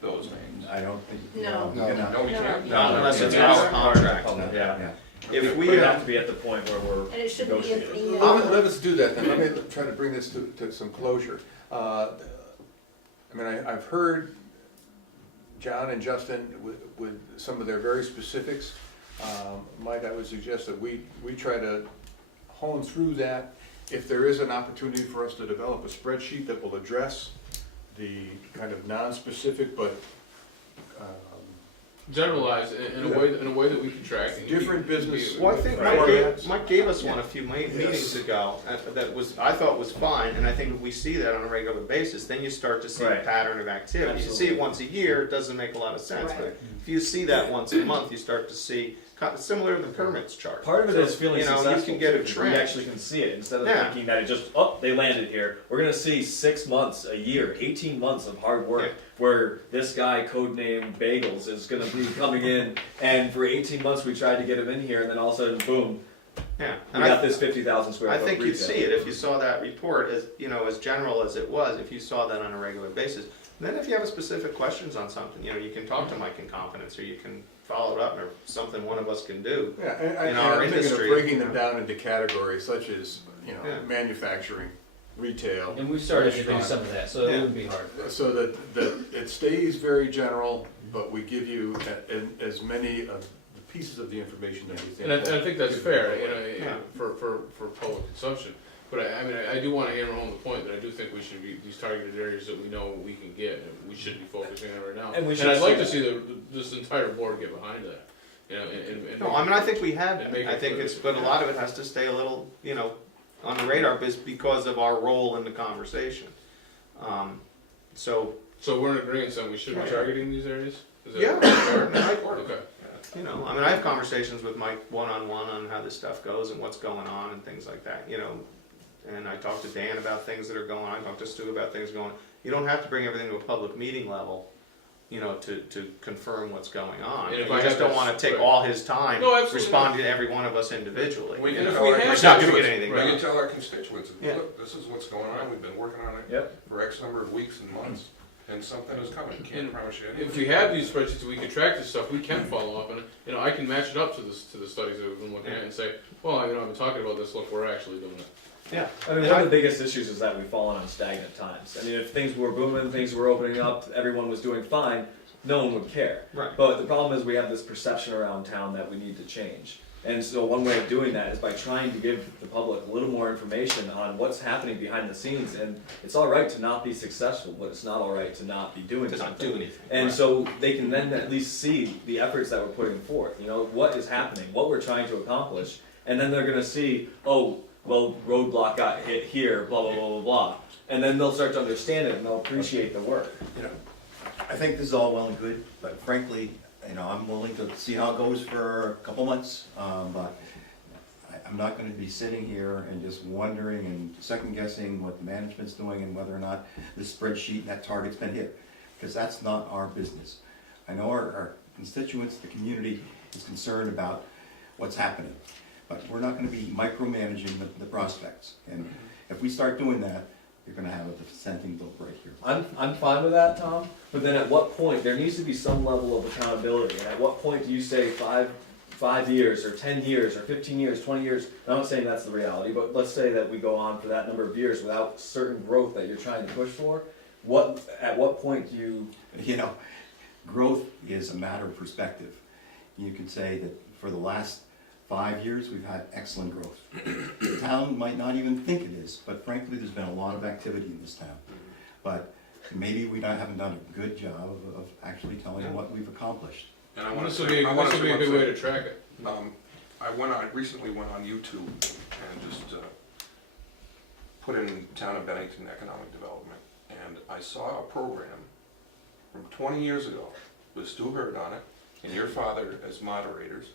those names. I don't think. No. you cannot. No, we No. can't? Not unless it's Yeah. our contract. Yeah. Yeah. If It we, would have to be at the point where we're And it shouldn't be in the negotiating. email. Let us do that then, let me try to bring this to some closure. I mean, I've heard John and Justin with some of their very specifics. Mike, I would suggest that we try to hone through that. If there is an opportunity for us to develop a spreadsheet that will address the kind of non-specific but Generalized in a way that we can track. And different business. well, I think formats. Mike gave us one a few meetings ago, that was, I thought was fine, and I think if we see that on a regular basis, then you start to see a Right. pattern of activity. If you see it Absolutely. once a year, it doesn't make a lot of sense, but Right. if you see that once a month, you start to see, similar to the permits chart. Part of it is feeling You know, you successful. can get a too, because trend. We actually can see it instead of Yeah. thinking that it just, oh, they landed here. We're gonna see 6 months, a year, 18 months of hard work Yeah. where this guy, codenamed Bagels, is gonna be coming in, and for 18 months we tried to get him in here, and then all of a sudden, boom, Yeah. we And got this 50,000 square I foot think you'd retail. see it if you saw that report, as, you know, as general as it was, if you saw that on a regular basis. And then if you have specific questions on something, you know, you can talk to Mike in confidence, or you can follow it up, or something one of us can do. Yeah, and in our I'm thinking of industry, breaking you them know. down into categories such as, you know, Yeah. manufacturing, retail. And we've started to do restaurant. some of that, so it Yeah. wouldn't be hard. So that it stays very general, but we give you as many of the pieces of the information that we think. And I think that's fair, you Yeah. know, for public consumption. But I mean, I do wanna hammer home the point that I do think we should be, these targeted areas that we know we can get, and we should be focusing on right now. And we should I'd like to see see this entire board get behind that, you know, and. No, I mean, I think we have And it. make I it think clear. it's, but a lot of it has to stay a little, you know, on the radar because of our role in the conversation. So, So we're in agreement that we should be targeting these areas? Is that yeah, fair? I- Okay. you know, I mean, I have conversations with Mike one-on-one on how this stuff goes and what's going on and things like that, you know. And I talk to Dan about things that are going on, I talk to Stu about things going on. You don't have to bring everything to a public meeting level, you know, to confirm what's going on. And if You I just have don't wanna this- take right. all his time No, absolutely. responding to every one of us individually. We And can if tell we our have- It's not gonna get constituents, anything we done. can tell our constituents, Yeah. look, this is what's going on, we've been working on it Yep. for X number of weeks and months, and something is coming, can't And promise you anything. If we have these spreadsheets, we can track this stuff, we can follow up, and, you know, I can match it up to the studies that we've been looking at and say, well, you know, I've been talking about this, look, we're actually doing it. Yeah. I mean, one of the biggest issues is that we've fallen on stagnant times. I mean, if things were booming, things were opening up, everyone was doing fine, no one would care. Right. But the problem is we have this perception around town that we need to change. And so one way of doing that is by trying to give the public a little more information on what's happening behind the scenes. And it's all right to not be successful, but it's not all right to not be doing To not something. do anything. And Right. so they can then at least see the efforts that we're putting forth, you know, what is happening, what we're trying to accomplish. And then they're gonna see, oh, well, roadblock got hit here, blah, blah, blah, blah, blah. And then they'll start to understand it and they'll appreciate the work. You know, I think this is all well and good, but frankly, you know, I'm willing to see how it goes for a couple months, but I'm not gonna be sitting here and just wondering and second guessing what the management's doing and whether or not this spreadsheet and that target's been hit, because that's not our business. I know our constituents, the community is concerned about what's happening, but we're not gonna be micromanaging the prospects. And if we start doing that, you're gonna have a dissenting vote right here. I'm fine with that, Tom, but then at what point, there needs to be some level of accountability. And at what point do you say 5 years, or 10 years, or 15 years, 20 years? I'm not saying that's the reality, but let's say that we go on for that number of years without certain growth that you're trying to push for. At what point do you, You know, growth is a matter of perspective. You could say that for the last 5 years, we've had excellent growth. The town might not even think it is, but frankly, there's been a lot of activity in this town. But maybe we haven't done a good job of actually telling what we've accomplished. And I wanna This will say, be, I wanna this will say be a one good way thing. to track it. I recently went on YouTube and just put in Town of Bennington Economic Development, and I saw a program from 20 years ago with Stu Hurd on it, and your father as moderators,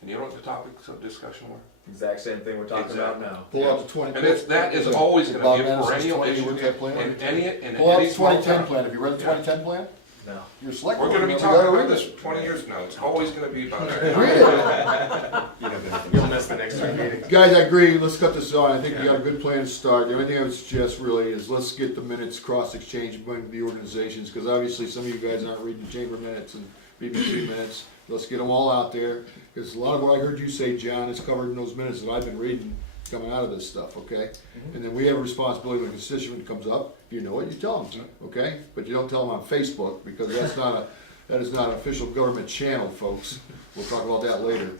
and you know what the topics of discussion were? exact same thing we're talking about now. Pull out the 20. And that is always gonna Bob be a Madison's perennial 20 issue work that plan. in any Pull out the small 2010 town. plan, have you read the Yeah. 2010 plan? No. You're select We're board gonna be member, talking you gotta about read this it. 20 years from now, it's always gonna be about Read agriculture. it. You'll miss the next 3 meetings. Guys, I agree, let's cut this on, I think we got a good plan to start. The only thing I would suggest really is let's get the minutes cross-exchanged among the organizations, because obviously some of you guys aren't reading chamber minutes and BBC minutes. Let's get them all out there, because a lot of what I heard you say, John, is covered in those minutes that I've been reading coming out of this stuff, okay? And then we have a responsibility when a constituent comes up, you know what, you tell them, okay? But you don't tell them on Facebook, because that is not an official government channel, folks. We'll talk about that later.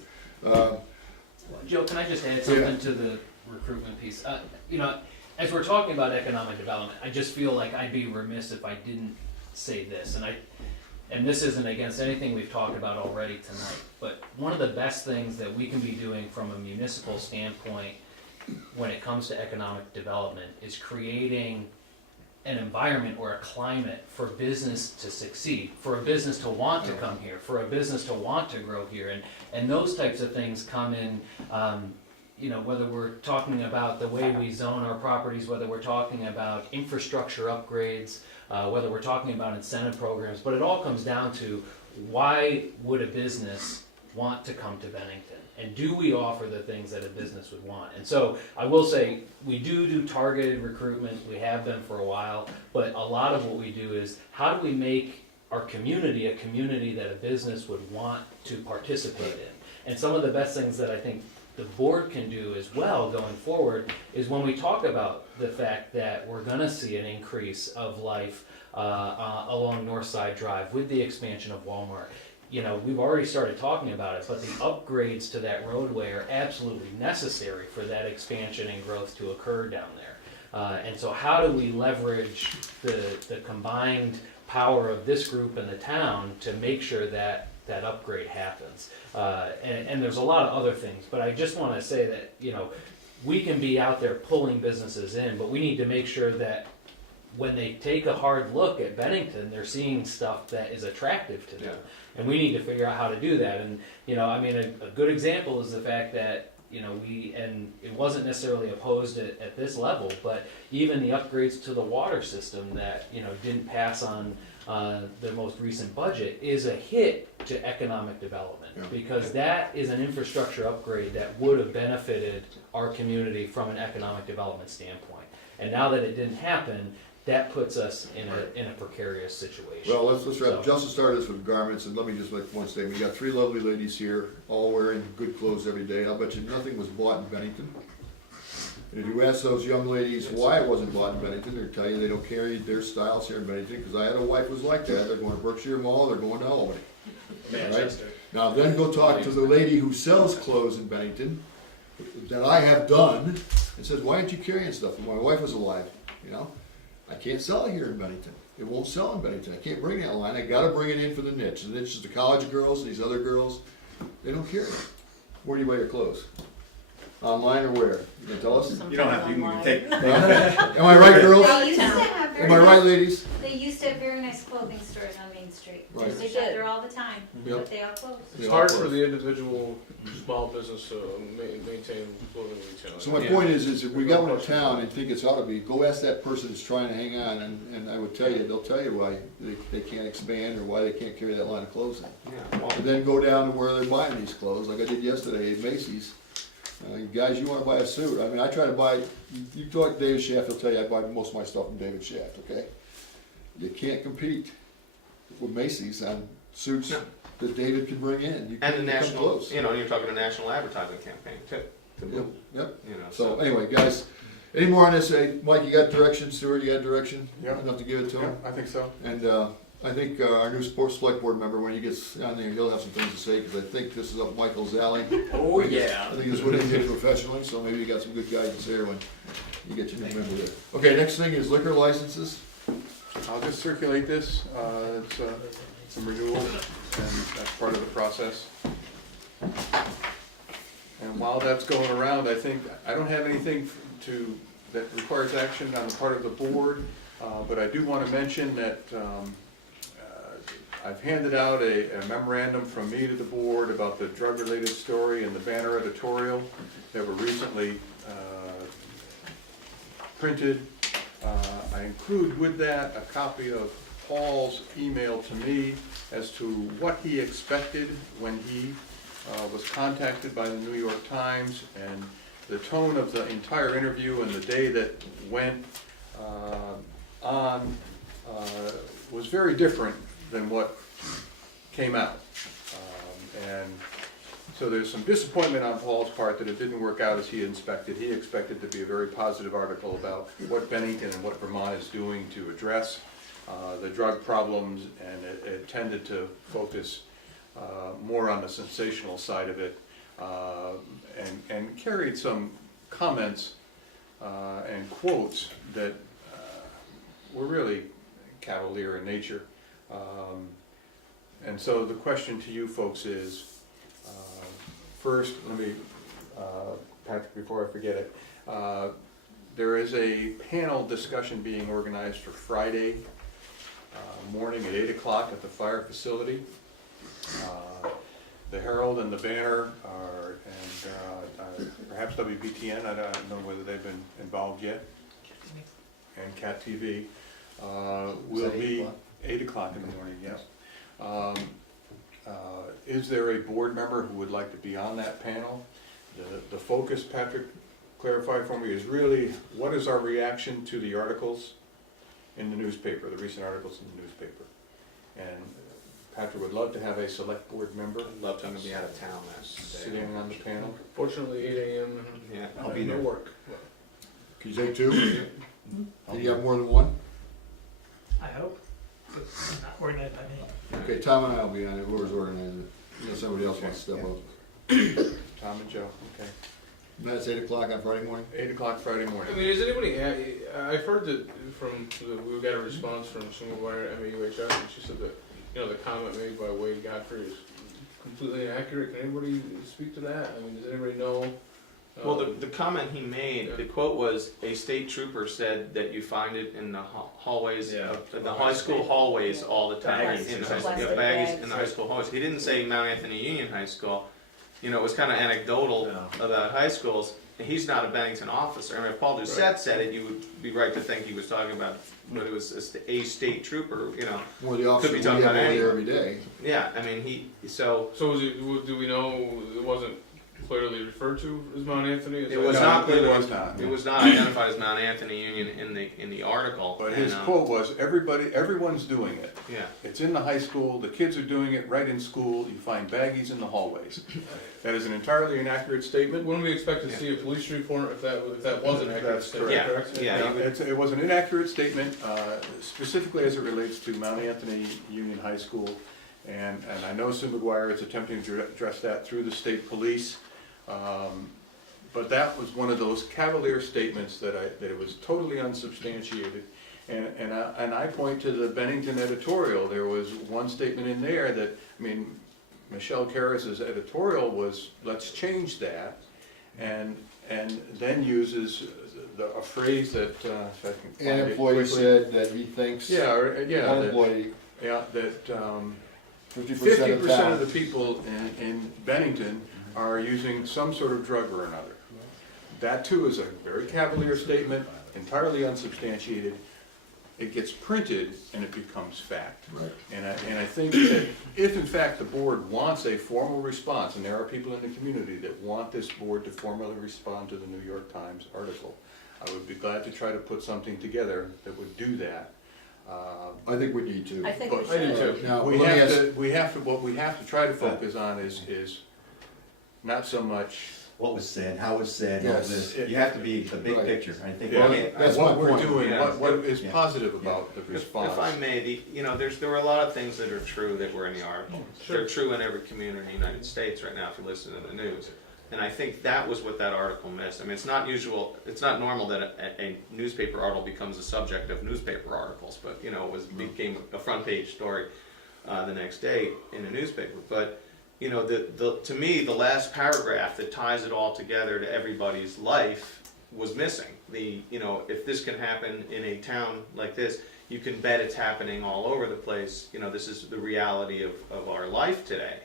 Joe, can I just add something to the recruitment piece? You know, as we're talking about economic development, I just feel like I'd be remiss if I didn't say this, and this isn't against anything we've talked about already tonight, but one of the best things that we can be doing from a municipal standpoint when it comes to economic development is creating an environment or a climate for business to succeed, for a business to want to come here, for a business to want to grow here, and those types of things come in, you know, whether we're talking about the way we zone our properties, whether we're talking about infrastructure upgrades, whether we're talking about incentive programs, but it all comes down to why would a business want to come to Bennington? And do we offer the things that a business would want? And so I will say, we do targeted recruitment, we have been for a while, but a lot of what we do is, how do we make our community a community that a business would want to participate in? And some of the best things that I think the board can do as well going forward is when we talk about the fact that we're gonna see an increase of life along Northside Drive with the expansion of Walmart. You know, we've already started talking about it, but the upgrades to that roadway are absolutely necessary for that expansion and growth to occur down there. And so how do we leverage the combined power of this group and the town to make sure that that upgrade happens? And there's a lot of other things, but I just want to say that, you know, we can be out there pulling businesses in, but we need to make sure that when they take a hard look at Bennington, they're seeing stuff that is attractive to them. And we need to figure out how to do that. And, you know, I mean, a good example is the fact that, you know, and it wasn't necessarily opposed at this level, but even the upgrades to the water system that, you know, didn't pass on the most recent budget is a hit to economic development, because that is an infrastructure upgrade that would have benefited our community from an economic development standpoint. And now that it didn't happen, that puts us in a precarious situation. Well, let's wrap. So- Justin started us with garments, and let me just make one statement. We got 3 lovely ladies here, all wearing good clothes every day. I'll bet you nothing was bought in Bennington. And if you ask those young ladies why it wasn't bought in Bennington, they'll tell you they don't carry their styles here in Bennington, because I had a wife who was like that. They're going to Berkshire Mall, they're going to Albany. Manchester. Now then go talk to the lady who sells clothes in Bennington, that I have done, and says, why aren't you carrying stuff? When my wife was alive, you know? I can't sell it here in Bennington. It won't sell in Bennington. I can't bring that line. I gotta bring it in for the niche. The niche is the college girls, these other girls. They don't carry it. Where do you buy your clothes? Online or where? You can tell us? You don't have to, you can take. Am I right, girls? They used to have very Am I right, nice, ladies? they used to have very nice clothing stores on Main Street. Right. They shop there all the time, Yep. but they all closed. It's hard for the individual small business to maintain clothing retail. So my point is if we got one in town and think it's ought to be, go ask that person that's trying to hang on, and I would tell you, they'll tell you why they can't expand or why they can't carry that line of clothes in. Yeah, well, And then go down to where they're buying these clothes, like I did yesterday at Macy's. Guys, you wanna buy a suit, I mean, I try to buy, you talk to David Shaft, he'll tell you I buy most of my stuff from David Shaft, okay? You can't compete with Macy's on suits No. that David can bring in. You and the can't come national, close. you know, you're talking a national advertising campaign too. To Yep, move, yep. you know, So anyway, guys, any more on this? Hey, Mike, you got direction? Stuart, you got direction? Yeah. Enough to give it to Yeah, him? I think so. And I think our new sports select board member, when he gets on there, he'll have some things to say, because I think this is up Michael's alley. Oh, yeah. I think this is what he did professionally, so maybe you got some good guidance there when you get your new member there. Okay, next thing is liquor licenses. I'll just circulate this, it's some renewals, and that's part of the process. And while that's going around, I think, I don't have anything that requires action on the part of the board, but I do want to mention that I've handed out a memorandum from me to the board about the drug-related story and the banner editorial that were recently printed. I include with that a copy of Paul's email to me as to what he expected when he was contacted by the New York Times, and the tone of the entire interview and the day that went on was very different than what came out. And so there's some disappointment on Paul's part that it didn't work out as he expected. He expected to be a very positive article about what Bennington and what Vermont is doing to address the drug problems, and it tended to focus more on the sensational side of it, and carried some comments and quotes that were really cavalier in nature. And so the question to you folks is, first, let me, Patrick, before I forget it, there is a panel discussion being organized for Friday morning at 8 o'clock at the fire facility. The Herald and the Banner are, and perhaps WBTN, I don't know whether they've been involved yet, and Cat TV, will be 8 o'clock in the morning, yes. Is there a board member who would like to be on that panel? The focus, Patrick clarified for me, is really what is our reaction to the articles in the newspaper, the recent articles in the newspaper. And Patrick would love to have a select board member I'd love to be out of town that day. sitting on the panel. Fortunately, 8 AM. Yeah. I'll be no there. work. Can you take two? Can you have more than one? I hope. It's not organized by me. Okay, Tom and I will be on it, whoever's organizing it, unless somebody else wants to step up. Tom and Joe, okay. And that's 8 o'clock on Friday morning? 8 o'clock Friday I morning. mean, is anybody, I've heard that we got a response from Supervisor at MAUHS, and she said that, you know, the comment made by Wade Godfrey is completely inaccurate. Can anybody speak to that? I mean, does anybody know? Well, the comment he made, the quote was, a state trooper said that you find it in the hallways, Yeah. the high school hallways all the time. Baggies. In the high school, Plastic yeah, baggies bags. in the high school hallways. He didn't say Mount Anthony Union High School. You know, it was kind of anecdotal about high schools. He's not a Bennington officer. I mean, if Paul Doucette said it, you would be right to think he was talking about, but it was a state trooper, you know. Well, the officer, Could we be have talking over about there anyone. every day. Yeah, I mean, so So was it, do we know it wasn't clearly referred to as Mount Anthony? Is it that- was No, not it clearly, was not. it was not identified as Mount Anthony Union in the article. But his and, quote was, everyone's doing it. Yeah. It's in the high school, the kids are doing it right in school, you find baggies in the hallways. That is an entirely inaccurate statement. Wouldn't we expect to see a police report if that was an accurate That's statement, Yeah, correct? yeah. It was an inaccurate statement, specifically as it relates to Mount Anthony Union High School. And I know Sue McGuire is attempting to address that through the state police. But that was one of those cavalier statements that it was totally unsubstantiated. And I point to the Bennington editorial. There was one statement in there that, I mean, Michelle Karas's editorial was, let's change that, and then uses a phrase that, if I can find An it employee quickly. said that he thinks, Yeah, one employee, that 50% 50% of of the people in Bennington are using some sort of drug or another. That too is a very cavalier statement, entirely unsubstantiated. It gets printed and it becomes fact. Right. And I think that if in fact the board wants a formal response, and there are people in the community that want this board to formally respond to the New York Times article, I would be glad to try to put something together that would do that. I think we need to. I think we But- I do should. too. Now, We let me have ask, to, what we have to try to focus on is not so much What was said, how it was said, all Yes. this, you have to be the big Right. picture, I think. Yeah, we- that's my what we're point. doing, Yeah. what is Yeah. positive about the If response. I may, there were a lot of things that are true that were in the article. They're true in every community in the United States right now if you listen to the news. And I think that was what that article missed. I mean, it's not normal that a newspaper article becomes the subject of newspaper articles, but, you know, became a front page story the next day in a newspaper. But, you know, to me, the last paragraph that ties it all together to everybody's life was missing. You know, if this can happen in a town like this, you can bet it's happening all over the place. You know, this is the reality of our life today.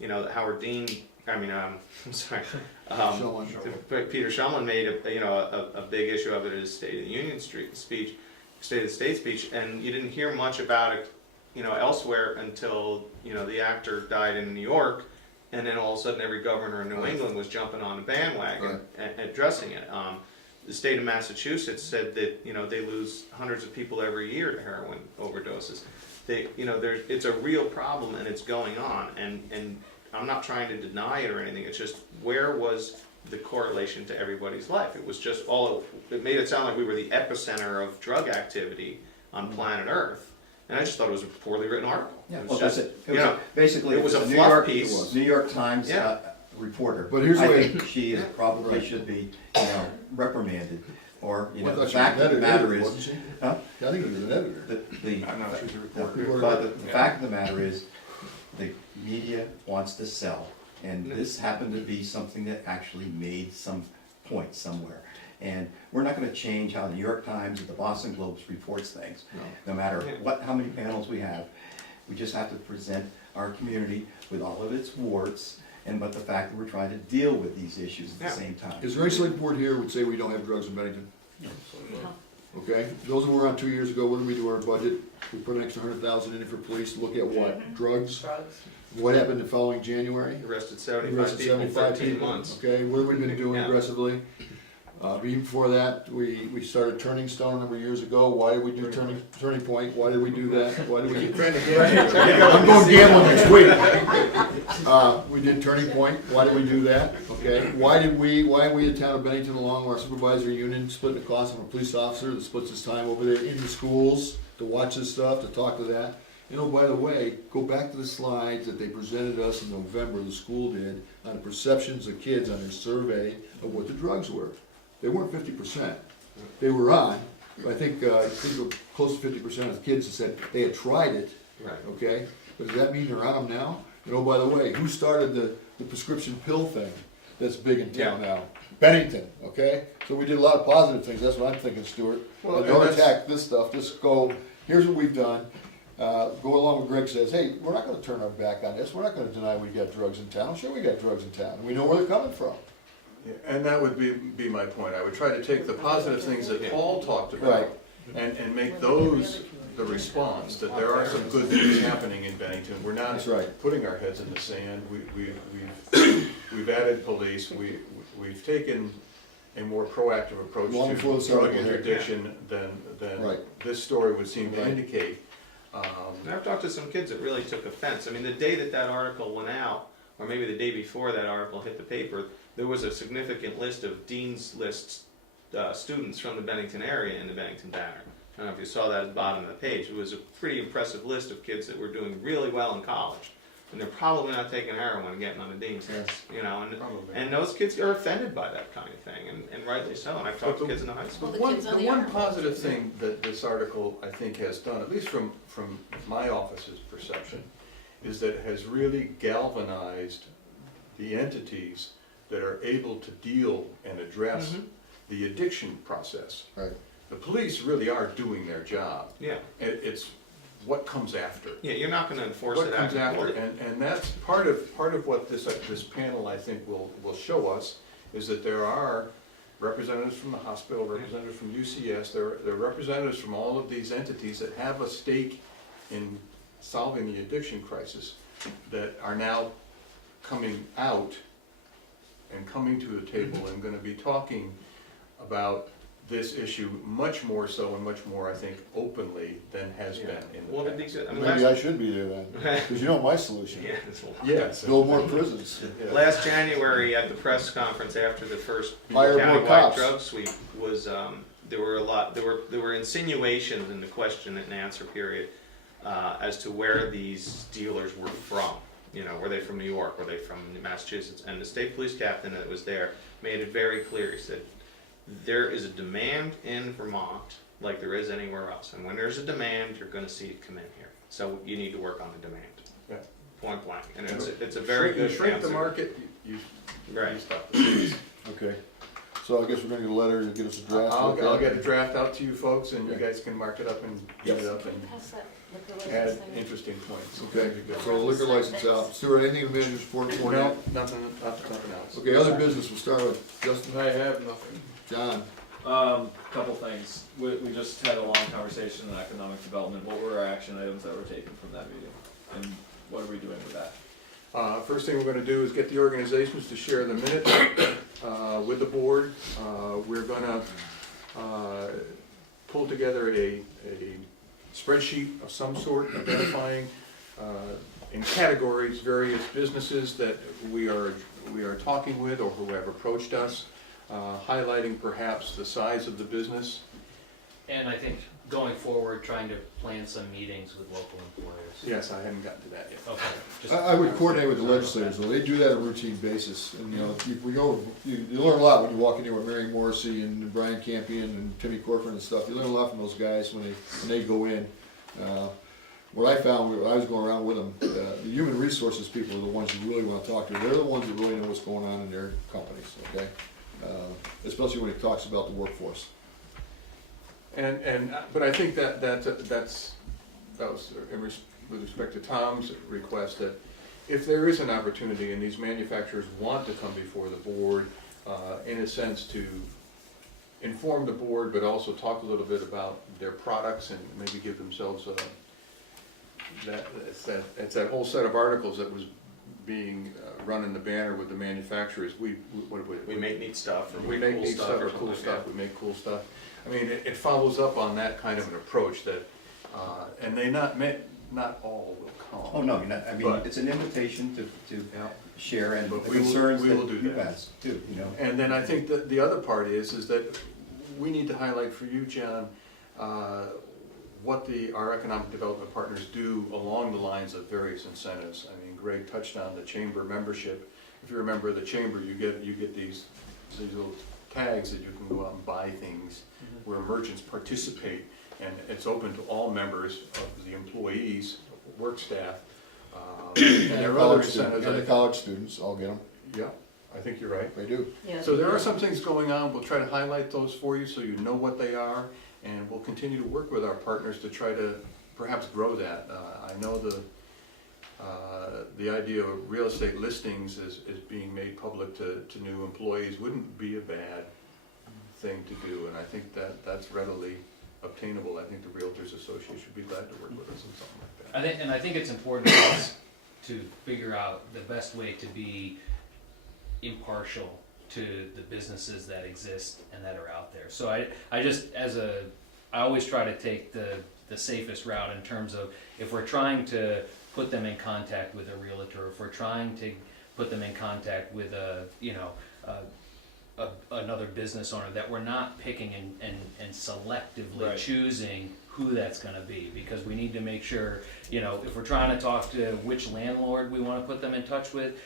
You know, Howard Dean, I'm sorry, Shulman. Peter Shumlin made a big issue of it in his State of the Union speech. State of the State speech, and you didn't hear much about it, you know, elsewhere until, you know, the actor died in New York, and then all of a sudden every governor in New England was jumping on the bandwagon and addressing it. The state of Massachusetts said that, you know, they lose hundreds of people every year to heroin overdoses. They, you know, it's a real problem and it's going on, and I'm not trying to deny it or anything, it's just where was the correlation to everybody's life? It was just it made it sound like we were the epicenter of drug activity on planet Earth, and I just thought it was a poorly written article. Yeah, It well, was that's just, it. you know, Basically, it was a New fluff York, piece. New York Times Yeah. reporter. But here's the I way- think she is probably should be, you know, reprimanded, or, you know, Well, the that's fact of the matter is, wasn't she? huh? I think he was an editor. I know, she's a reporter. No, but the fact of the matter is, the media wants to sell, and this happened to be something that actually made some point somewhere. And we're not gonna change how the New York Times or the Boston Globe reports things, no matter how many panels we have. We just have to present our community with all of its warts, but the fact that we're trying to deal with these issues at the same time. Is there any select board here would say we don't have drugs in Bennington? Okay, those that were on 2 years ago, what did we do our budget? We put an extra 100,000 in it for police to look at what? Drugs? Drugs. What happened the following January? arrested We 75 arrested people, 75 13 people. months. Okay, what have we been doing Yeah. aggressively? Even before that, we started Turning Stone a number of years ago. Why did we do Turning Point? Why did we do that? Why did we do? I'm going gambling next week. We did Turning Point. Why did we do that? Okay, why are we the town of Bennington, along with our supervisory union, splitting the cost of a police officer that splits his time over there in the schools to watch this stuff, to talk to that? You know, by the way, go back to the slides that they presented us in November, the school did, on the perceptions of kids on their survey of what the drugs were. They weren't 50%. They were on, but I think close to 50% of the kids said they had tried it, Right. okay? But does that mean they're on them now? And oh, by the way, who started the prescription pill thing that's big in town now? Bennington, okay? So we did a lot of positive things, that's what I'm thinking, Stuart. Well, And don't and that's- attack this stuff, just go, here's what we've done. Go along with Greg says, hey, we're not gonna turn our back on this, we're not gonna deny we got drugs in town. Sure we got drugs in town, we know where they're coming from. Yeah, and that would be my point. I would try to take the positive things that Paul talked Right. about and make those the response, that there are some good things happening in Bennington. We're not That's right. putting our heads in the sand. We've added police. We've taken a more proactive approach Long before to this drug article hit. interdiction than Right. this story would seem to Right. indicate. And I've talked to some kids that really took offense. I mean, the day that article went out, or maybe the day before that article hit the paper, there was a significant list of Dean's List students from the Bennington area in the Bennington Banner. I don't know if you saw that at the bottom of the page. It was a pretty impressive list of kids that were doing really well in college. And they're probably not taking heroin and getting on the Dean's List, you know, Probably. and those kids are offended by that kind of thing, and rightly so. And I've talked to kids in the high school. Well, the One, kids on the the one article. positive thing that this article, I think, has done, at least from my office's perception, is that it has really galvanized the entities that are able to deal and address the addiction process. Right. The police really are doing their job. Yeah, It's what comes after. yeah, you're not gonna enforce What it comes out in after, court. and that's part of what this panel, I think, will show us, is that there are representatives from the hospital, representatives from UCS, there are representatives from all of these entities that have a stake in solving the addiction crisis, that are now coming out and coming to the table and gonna be talking about this issue much more so and much more, I think, openly than has been in Well, the it'd be past. good. I mean, Maybe last, I should be there then, because you know my solution. yeah, it's a lot. Yes. Build more prisons. Yeah. Last January at the press conference after the first Hire more countywide cops. drug sweep was, there were insinuations in the question and answer period as to where these dealers were from. You know, were they from New York? Were they from Massachusetts? And the state police captain that was there made it very clear. He said, there is a demand in Vermont like there is anywhere else. And when there's a demand, you're gonna see it come in here. So you need to work on the demand. Yeah. Point blank. And it's a very good You shrink answer. the market, you Right. stop the sales. Okay, so I guess we're gonna get a letter to get us a draft. I'll get a draft out to you folks, and you Okay. guys can mark it up and get it up and Pass that liquor add license thing. interesting points. Okay, That'd be good. so liquor license out. Stuart, anything in the manager's report for No, nothing else. Okay, other business, we'll start with Justin, I have nothing. John. Couple things. We just had a long conversation on economic development. What were our action items that were taken from that meeting? And what are we doing with that? First thing we're gonna do is get the organizations to share the minutes with the board. We're gonna pull together a spreadsheet of some sort identifying in categories various businesses that we are talking with or who have approached us, highlighting perhaps the size of the business. And I think going forward, trying to plan some meetings with local employers. Yes, I haven't gotten to that yet. Okay. just- I would coordinate with the legislators, though, they do that on a routine basis, and, you know, if we go, you learn a lot when you walk in here with Mary Morrissey and Brian Campion and Timmy Corcoran and stuff, you learn a lot from those guys when they go in. What I found, when I was going around with them, the human resources people are the ones you really wanna talk to, they're the ones that really know what's going on in their companies, okay? Especially when it talks about the workforce. But I think that was with respect to Tom's request, that if there is an opportunity and these manufacturers want to come before the board, in a sense to inform the board, but also talk a little bit about their products and maybe give themselves it's that whole set of articles that was being run in the banner with the manufacturers. We make neat stuff, or we make neat stuff or cool stuff. We make cool stuff. I mean, it follows up on that kind of an approach that, and they not all will come. Oh, no, you're not, I mean, But- it's an invitation to Yeah. share and the But we will- concerns we will that do you've that. asked too, you know. And then I think that the other part is that we need to highlight for you, John, what our economic development partners do along the lines of various incentives. I mean, Greg touched on the chamber membership. If you're a member of the chamber, you get these little tags that you can go out and buy things where merchants participate, and it's open to all members of the employees, work staff. And there are other incentives. And the college students, I'll get them, Yeah, I think you're right. they do. Yeah, So there are some things going on, we'll try to highlight those for you so you know what they are, and we'll continue to work with our partners to try to perhaps grow that. I know the idea of real estate listings is being made public to new employees wouldn't be a bad thing to do, and I think that's readily obtainable. I think the Realtors Association would be glad to work with us on something like that. I think it's important for us to figure out the best way to be impartial to the businesses that exist and that are out there. So I always try to take the safest route in terms of, if we're trying to put them in contact with a realtor, if we're trying to put them in contact with another business owner, that we're not picking and selectively Right. choosing who that's gonna be, because we need to make sure, if we're trying to talk to which landlord we wanna put them in touch with,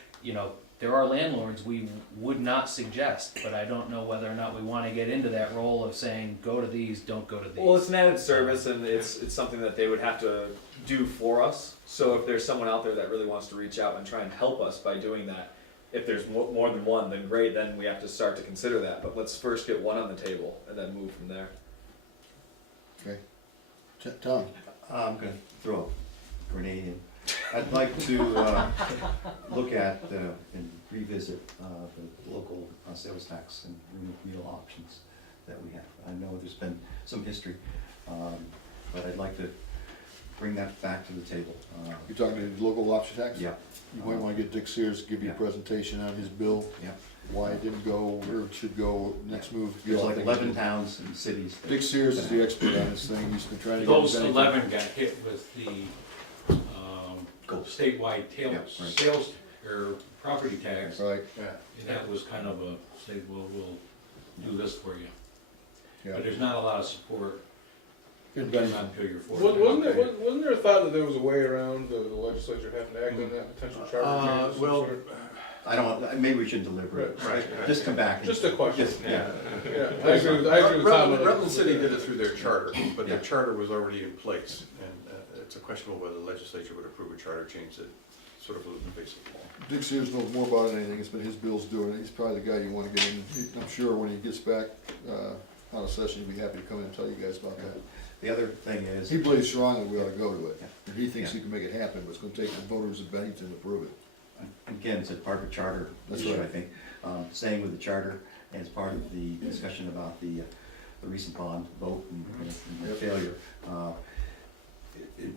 there are landlords we would not suggest, but I don't know whether or not we wanna get into that role of saying, go to these, don't go to these. Well, it's an added service, and it's something that they would have to do for us. So if there's someone out there that really wants to reach out and try and help us by doing that, if there's more than one, then great, then we have to start to consider that. But let's first get one on the table and then move from there. Okay. Tom? I'm gonna throw a grenade in. I'd like to look at and revisit the local sales tax and real options that we have. I know there's been some history, but I'd like to bring that back to the table. You're talking to the local option tax? Yeah. You might wanna get Dick Sears to give you a Yeah. presentation on his bill, Yeah. why it didn't go, where it should go, next move. There's like 11 towns and cities. that- Dick Sears is the expert on this thing, he's been trying to get. Those Bennington- 11 got hit with the statewide Yeah, right. sales or property tax, Right, Yeah. and that was kind of a, say, we'll do this for you. yeah. But there's not a lot of support, In not Bennington. until you're 40. Wasn't there a thought that there was a way around the legislature having to act on that potential charter change? of some Well, sort? I don't, maybe we shouldn't deliberate. Right. Just come back. and- Just a question. Just- Yeah, I agree with Tom. Rutland City did it through their charter, but their Yeah. charter was already in place, and it's a question of whether the legislature would approve a charter change that sort of blew the face of the wall. Dick Sears knows more about it than anything, it's been his bills doing it, he's probably the guy you wanna get in. I'm sure when he gets back, out of session, he'd be happy to come in and tell you guys about that. The other thing is. He believes strongly we ought to go to it, Yeah. and he thinks Yeah. he can make it happen, but it's gonna take the voters of Bennington to approve it. Again, it's a part of the charter That's issue, right. I think. Staying with the charter as part of the discussion about the the recent bond vote and failure.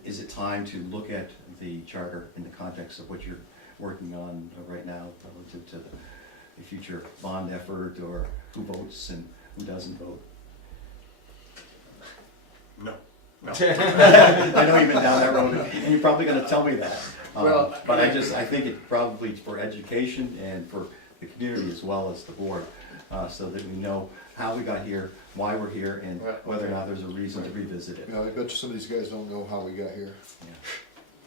Is it time to look at the charter in the context of what you're working on right now relative to the future bond effort, or who votes and who doesn't vote? No. I know you've been down that road, and you're probably gonna tell me that. Well, But I think it probably for education and for the community as well as the board, so that we know how we got here, why we're here, and whether or not there's a reason to revisit it. You know, I bet you some of these guys don't know how we got here.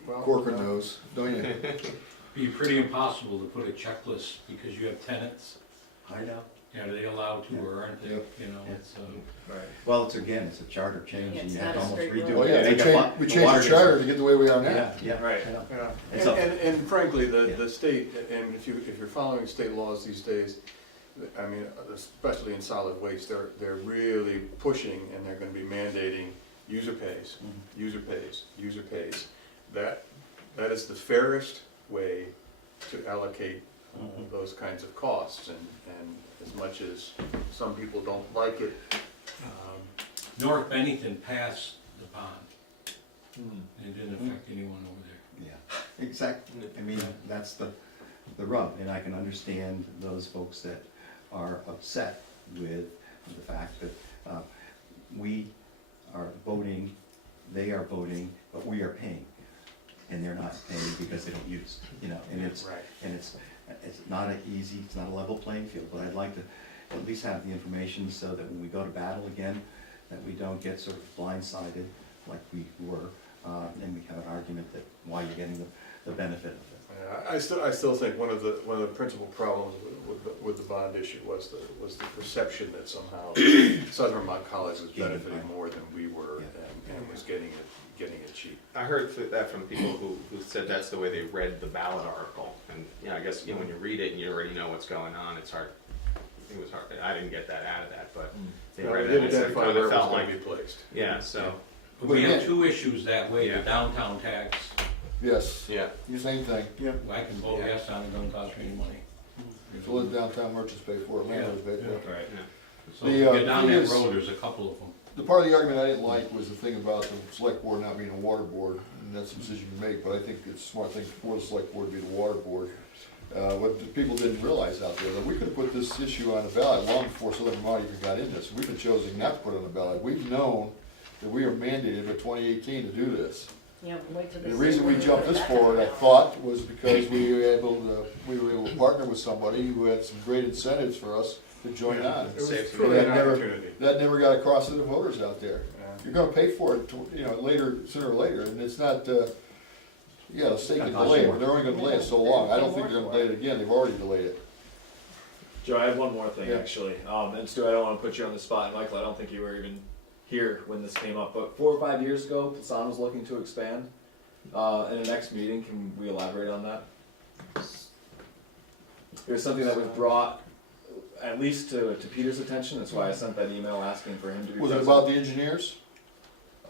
Well, Corcoran knows, don't you? Be pretty impossible to put a checklist because you have tenants. I know. You know, are they allowed to or aren't they, Yep. you know, Yeah. it's, Well, it's a charter change, Yeah, and it's you have to not a almost straight redo road. Well, it. yeah, Make a we the changed water the charter district. to get the way we are now. Yeah, yeah. Right. I know. Yeah, And so- and frankly, Yeah. the state, and if you're following state laws these days, I mean, especially in solid waste, they're really pushing, and they're gonna be mandating user pays, Mhm. user pays, user pays. That is the fairest way to allocate Mhm. those kinds of costs, and as much as some people don't like it, North Bennington passed the bond. Hmm. It didn't affect anyone over there. Yeah, exactly. I mean, that's the rub, and I can understand those folks that are upset with the fact that we are voting, they are voting, but we are paying. And they're not paying because they don't use, you know, and it's not easy, it's not a level playing field, but I'd like to at least have the information so that when we go to battle again, that we don't get sort of blindsided like we were, and we have an argument that why you're getting the benefit of it. I still think one of the principal problems with the bond issue was the perception that somehow Southern Vermont College was benefiting more than we were, and was getting it cheap. I heard that from people who said that's the way they read the ballot article, and, you know, I guess, you know, when you read it and you already know what's going on, it's hard, it was hard, I didn't get that out of that, but they Well, read we it did and it identify kind where of it was felt gonna like, be placed. yeah, so. But we But have yeah. two issues that way, Yeah. the downtown tax. Yes, Yeah. same thing. I can vote yes on it, don't cost me any money. So let downtown merchants pay for it, landlords pay for it. Right. So The, if you get down thing that is- road, there's a couple of them. The part of the argument I didn't like was the thing about the select board not being a water board, and that's a decision you make, but I think it's a smart thing for the select board to be the water board. What the people didn't realize out there, that we could have put this issue on the ballot long before Southern Vermont even got in this. We've been choosing not to put it on the ballot. We've known that we are mandated by 2018 to do this. Yeah, wait till And this. the reason we jumped this forward, I thought, was because we were able to partner with somebody who had some great incentives for us to join on. It was Saves truly an that never- opportunity. That never got across to the voters out there. Yeah. You're gonna pay for it, you know, later, sooner or later, and it's not, yeah, the state can delay it, but they're only gonna delay it so long. I don't think they're gonna delay it again, they've already delayed it. Joe, I have one more thing Yeah. actually. And Stu, I don't want to put you on the spot. And Michael, I don't think you were even here when this came up. But 4 or 5 years ago, Plasan was looking to expand. In the next meeting, can we elaborate on that? It was something that was brought at least to Peter's attention. That's why I sent that email asking for him to be Was it present. about the engineers?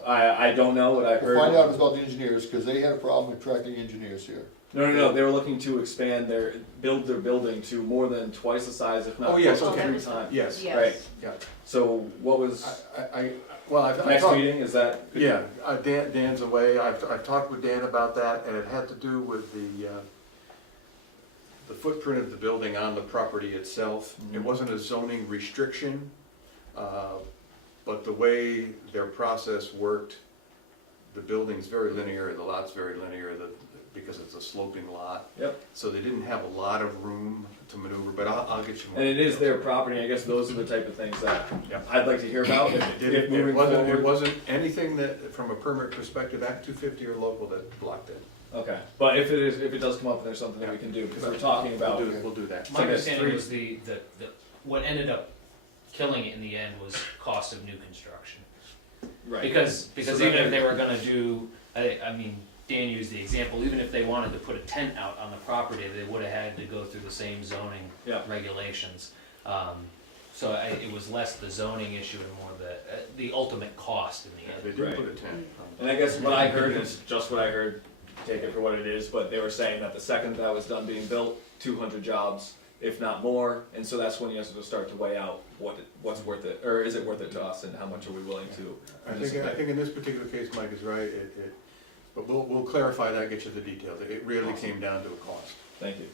I don't know what I've heard. Find out if it's about the engineers, because they had a problem attracting engineers here. No. They were looking to expand build their building to more than twice the size, if not Oh, yes, close to okay. 3 times. Yes. Yes. Right. Yeah. So what was I next talked, meeting? Is that? yeah, Dan's away, I've talked with Dan about that, and it had to do with the footprint of the building on the property itself. It wasn't a zoning restriction, but the way their process worked, the building's very linear, the lot's very linear, because it's a sloping lot. Yep. So they didn't have a lot of room to maneuver, but I'll get you more. And it is details. their property. I guess those are the type of things that Yeah. I'd like to hear about. If moving It forward. wasn't anything that, from a permit perspective, Act 250 or local, that blocked it. Okay, but if it does come up and there's something that we can do, because we're talking about. We'll do that. My So that's understanding 3. was the what ended up killing it in the end was cost of new construction. Right. Because So even that- if they were gonna do, I mean, Dan used the example, even if they wanted to put a tent out on the property, they would have had to go through the same zoning Yeah. regulations. So it was less the zoning issue and more the ultimate cost in the They end. did Right. put a tent. And I guess what I heard is just what I heard. Take it for what it is, but they were saying that the second that was done being built, 200 jobs if not more, and so that's when you have to start to weigh out what's worth it, or is it worth it to us, and how much are we willing to I participate. think in this particular case, Mike is right, but we'll clarify that, get you the details. It really came down to a cost. Thank you.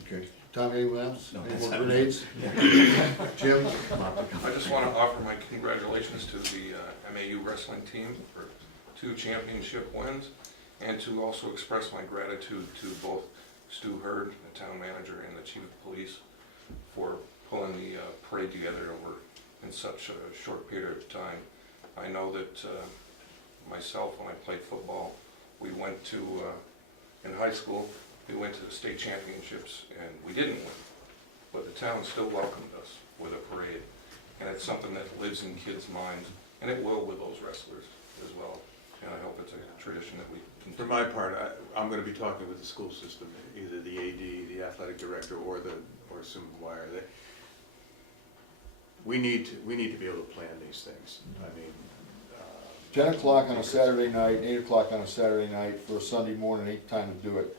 Okay. Tom, anyone else? No, Any that's more it. grenades? Jim? I just want to offer my congratulations to the MAU wrestling team for 2 championship wins, and to also express my gratitude to both Stu Hurd, the town manager, and the chief of police for pulling the parade together over in such a short period of time. I know that myself, when I played football, we went to, in high school, we went to the state championships and we didn't win, but the town still welcomed us with a parade. And it's something that lives in kids' minds, and it will with those wrestlers as well. And I hope it's a tradition that we continue. For my part, I'm gonna be talking with the school system, either the AD, the athletic director, or Sue McGuire. We need to be able to plan these things. I mean, 10 o'clock on a Saturday night, 8 o'clock on a Saturday night for a Sunday morning, ain't time to do it.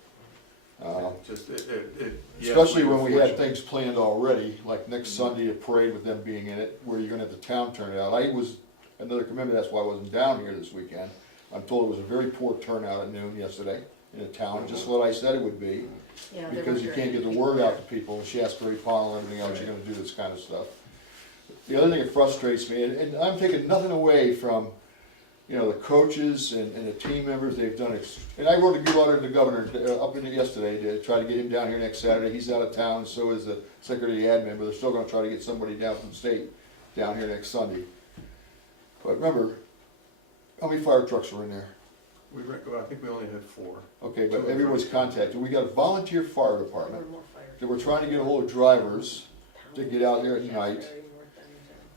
yes, Especially were when we had fortunate. things planned already, like next Sunday, a parade with them being in it, where you're gonna have the town turn out. I was, another commitment, that's why I wasn't down here this weekend. I'm told it was a very poor turnout at noon yesterday in the town, just what I said it would be. Yeah, they Because were you very- can't get the word out to people, and Shasberry Pond and everything else, you're gonna do this kind of stuff. The other thing that frustrates me, and I'm taking nothing away from, you know, the coaches and the team members, they've done it. And I wrote a good letter to the governor up in it yesterday to try to get him down here next Saturday. He's out of town, and so is the secretary of admin, but they're still gonna try to get somebody down from the state down here next Sunday. But remember, how many fire trucks were in there? I think we only had 4. Okay, but everyone's contacted. We got a volunteer fire There department were more fire. that we're trying to get a hold of drivers to get out there at night.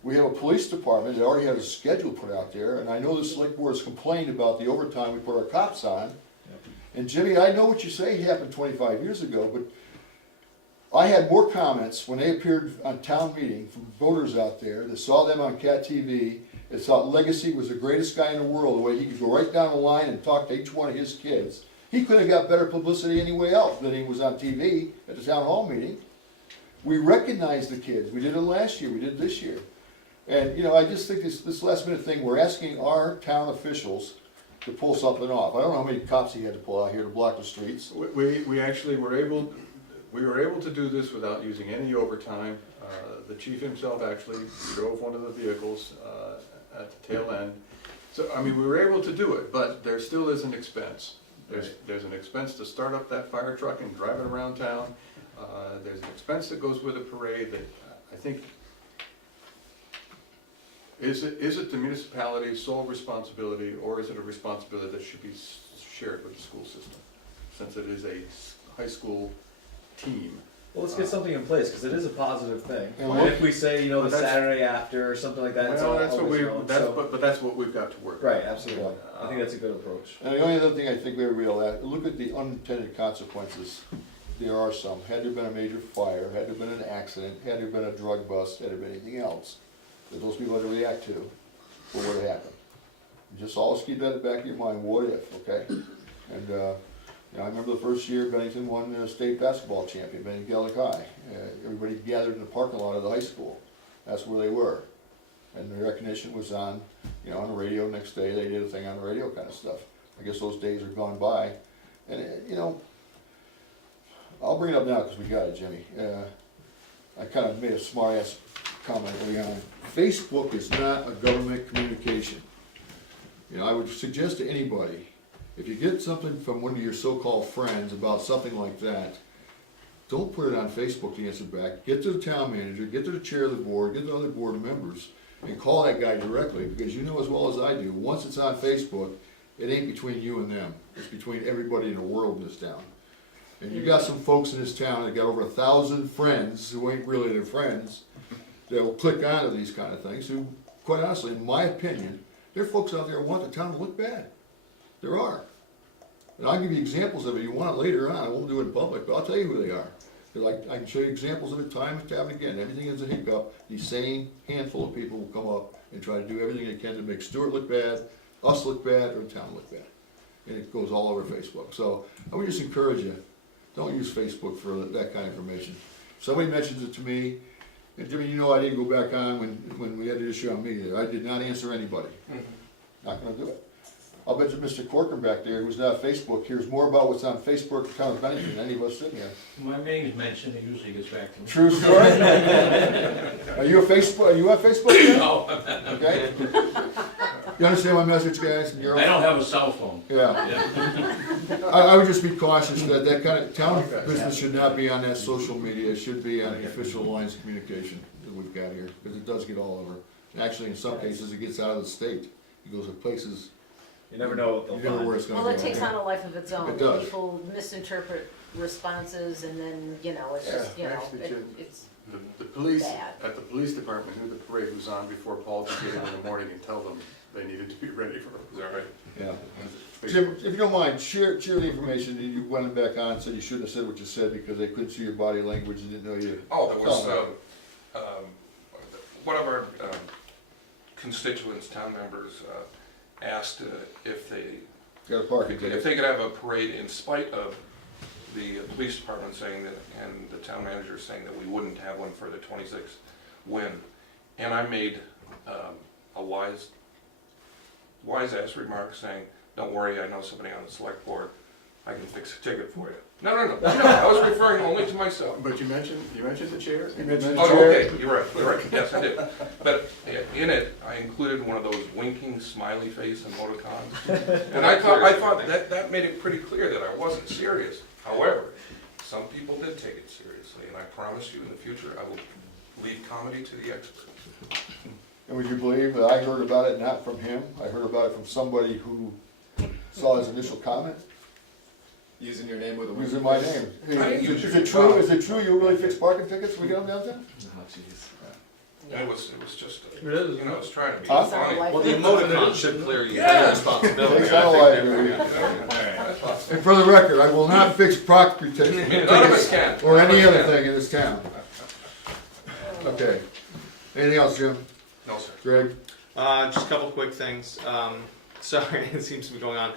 We have a police department that already has a schedule put out there, and I know the select board has complained about the overtime we put our cops on. And Jimmy, I know what you say happened 25 years ago, but I had more comments when they appeared on town meeting from voters out there that saw them on CAT TV, that thought Legacy was the greatest guy in the world, the way he could go right down the line and talk to each one of his kids. He could have got better publicity anywhere else than he was on TV at the town hall meeting. We recognized the kids. We did it last year, we did it this year. And, you know, I just think this last minute thing, we're asking our town officials to pull something off. I don't know how many cops he had to pull out here to block the streets. We actually were able to do this without using any overtime. The chief himself actually drove one of the vehicles at the tail end. So, I mean, we were able to do it, but there still is an expense. There's an expense to start up that fire truck and drive it around town. There's an expense that goes with a parade that I think, is it the municipality's sole responsibility, or is it a responsibility that should be shared with the school system? Since it is a high school team. Well, let's get something in place, because it is a positive thing. And And if we say, you know, the But that's- Saturday after, or something like that, it's all Well, that's what always known, so. but that's what we've got to work. Right, absolutely. I think that's a good approach. And the only other thing I think we realize, look at the unintended consequences. There are some. Had there been a major fire, had there been an accident, had there been a drug bust, had there been anything else that those people had to react to, what would have happened? Just always keep that in the back of your mind, what if, okay? And, you know, I remember the first year Bennington won the state basketball champion, Bennington Gaelic High. Everybody gathered in the parking lot of the high school. That's where they were. And the recognition was on, you know, on the radio next day. They did a thing on the radio kind of stuff. I guess those days are gone by. And, you know, I'll bring it up now because we got it, Jimmy. I kind of made a smart-ass comment early on. Facebook is not a government communication. You know, I would suggest to anybody, if you get something from one of your so-called friends about something like that, don't put it on Facebook to answer back. Get to the town manager, get to the chair of the board, get to the other board members, and call that guy directly, because you know as well as I do, once it's on Facebook, it ain't between you and them. It's between everybody in the world in this town. And you got some folks in this town that got over 1,000 friends who ain't really their friends, that will click onto these kind of things, who, quite honestly, in my opinion, there are folks out there who want the town to look bad. There are. And I'll give you examples of it. You want it later on. I won't do it in public, but I'll tell you who they are. Because I can show you examples of it time and time again. Everything is a hiccup. These same handful of people will come up and try to do everything they can to make Stuart look bad, us look bad, or the town look bad. And it goes all over Facebook. So I would just encourage you, don't use Facebook for that kind of information. somebody mentions it to me, and Jimmy, you know I didn't go back on when we had the issue on me, I did not answer anybody. Not gonna do it. I'll bet you Mr. Corcoran back there, who's not Facebook, hears more about what's on Facebook in town of Bennington than any of us sitting here. My name's mentioned, he usually gets back to me. True story? Are you on Facebook yet? No, Okay? You understand my message, guys? I don't have a cell phone. Yeah. I would just be cautious that kind of, town business should not be on that social media, it should be on the official lines of communication that we've got here, because it does get all over. And actually, in some cases, it gets out of the state, it goes to places, You never know what you they'll never know find. where it's gonna go. Well, it takes on a life of its own. It does. People misinterpret responses and then, it's just, actually, Jim, it's The police, bad. at the police department knew the parade was on before Paul could get in the morning and tell them they needed to be ready for it. Is that right? Yeah. Jim, if you don't mind, share the information that you went back on, said you shouldn't have said what you said because they couldn't see your body language and didn't know you. Oh, there was, Oh. one of our constituents, town members, asked if they Got a parking if ticket. they could have a parade in spite of the police department saying that, and the town manager saying that we wouldn't have one for the 26th win. And I made a wise ass remark saying, don't worry, I know somebody on the select board, I can fix a ticket for you. No, I was referring only to myself. But you mentioned the chair? You mentioned Oh, chair. okay, you're right, yes, I did. But in it, I included one of those winking smiley face emoticons. And I thought that made it pretty clear that I wasn't serious. However, some people did take it seriously, and I promise you in the future, I will leave comedy to the experts. And would you believe that I heard about it not from him, I heard about it from somebody who saw his initial comment, Using your name with a using my name. I didn't use Is your it true, name. is it true you really fix parking tickets when we get them downtown? Oh, jeez. And it was just, It is. I was trying to be Huh? funny. Well, the emoticon should clear you of Yeah. responsibility. Takes out a liability. That's awesome. And for the record, I will not fix parking tickets None of us can. or any None of other us can. thing in this town. Okay. Anything else, Jim? No, sir. Greg? Just a couple quick things. Sorry, it seems to be going on.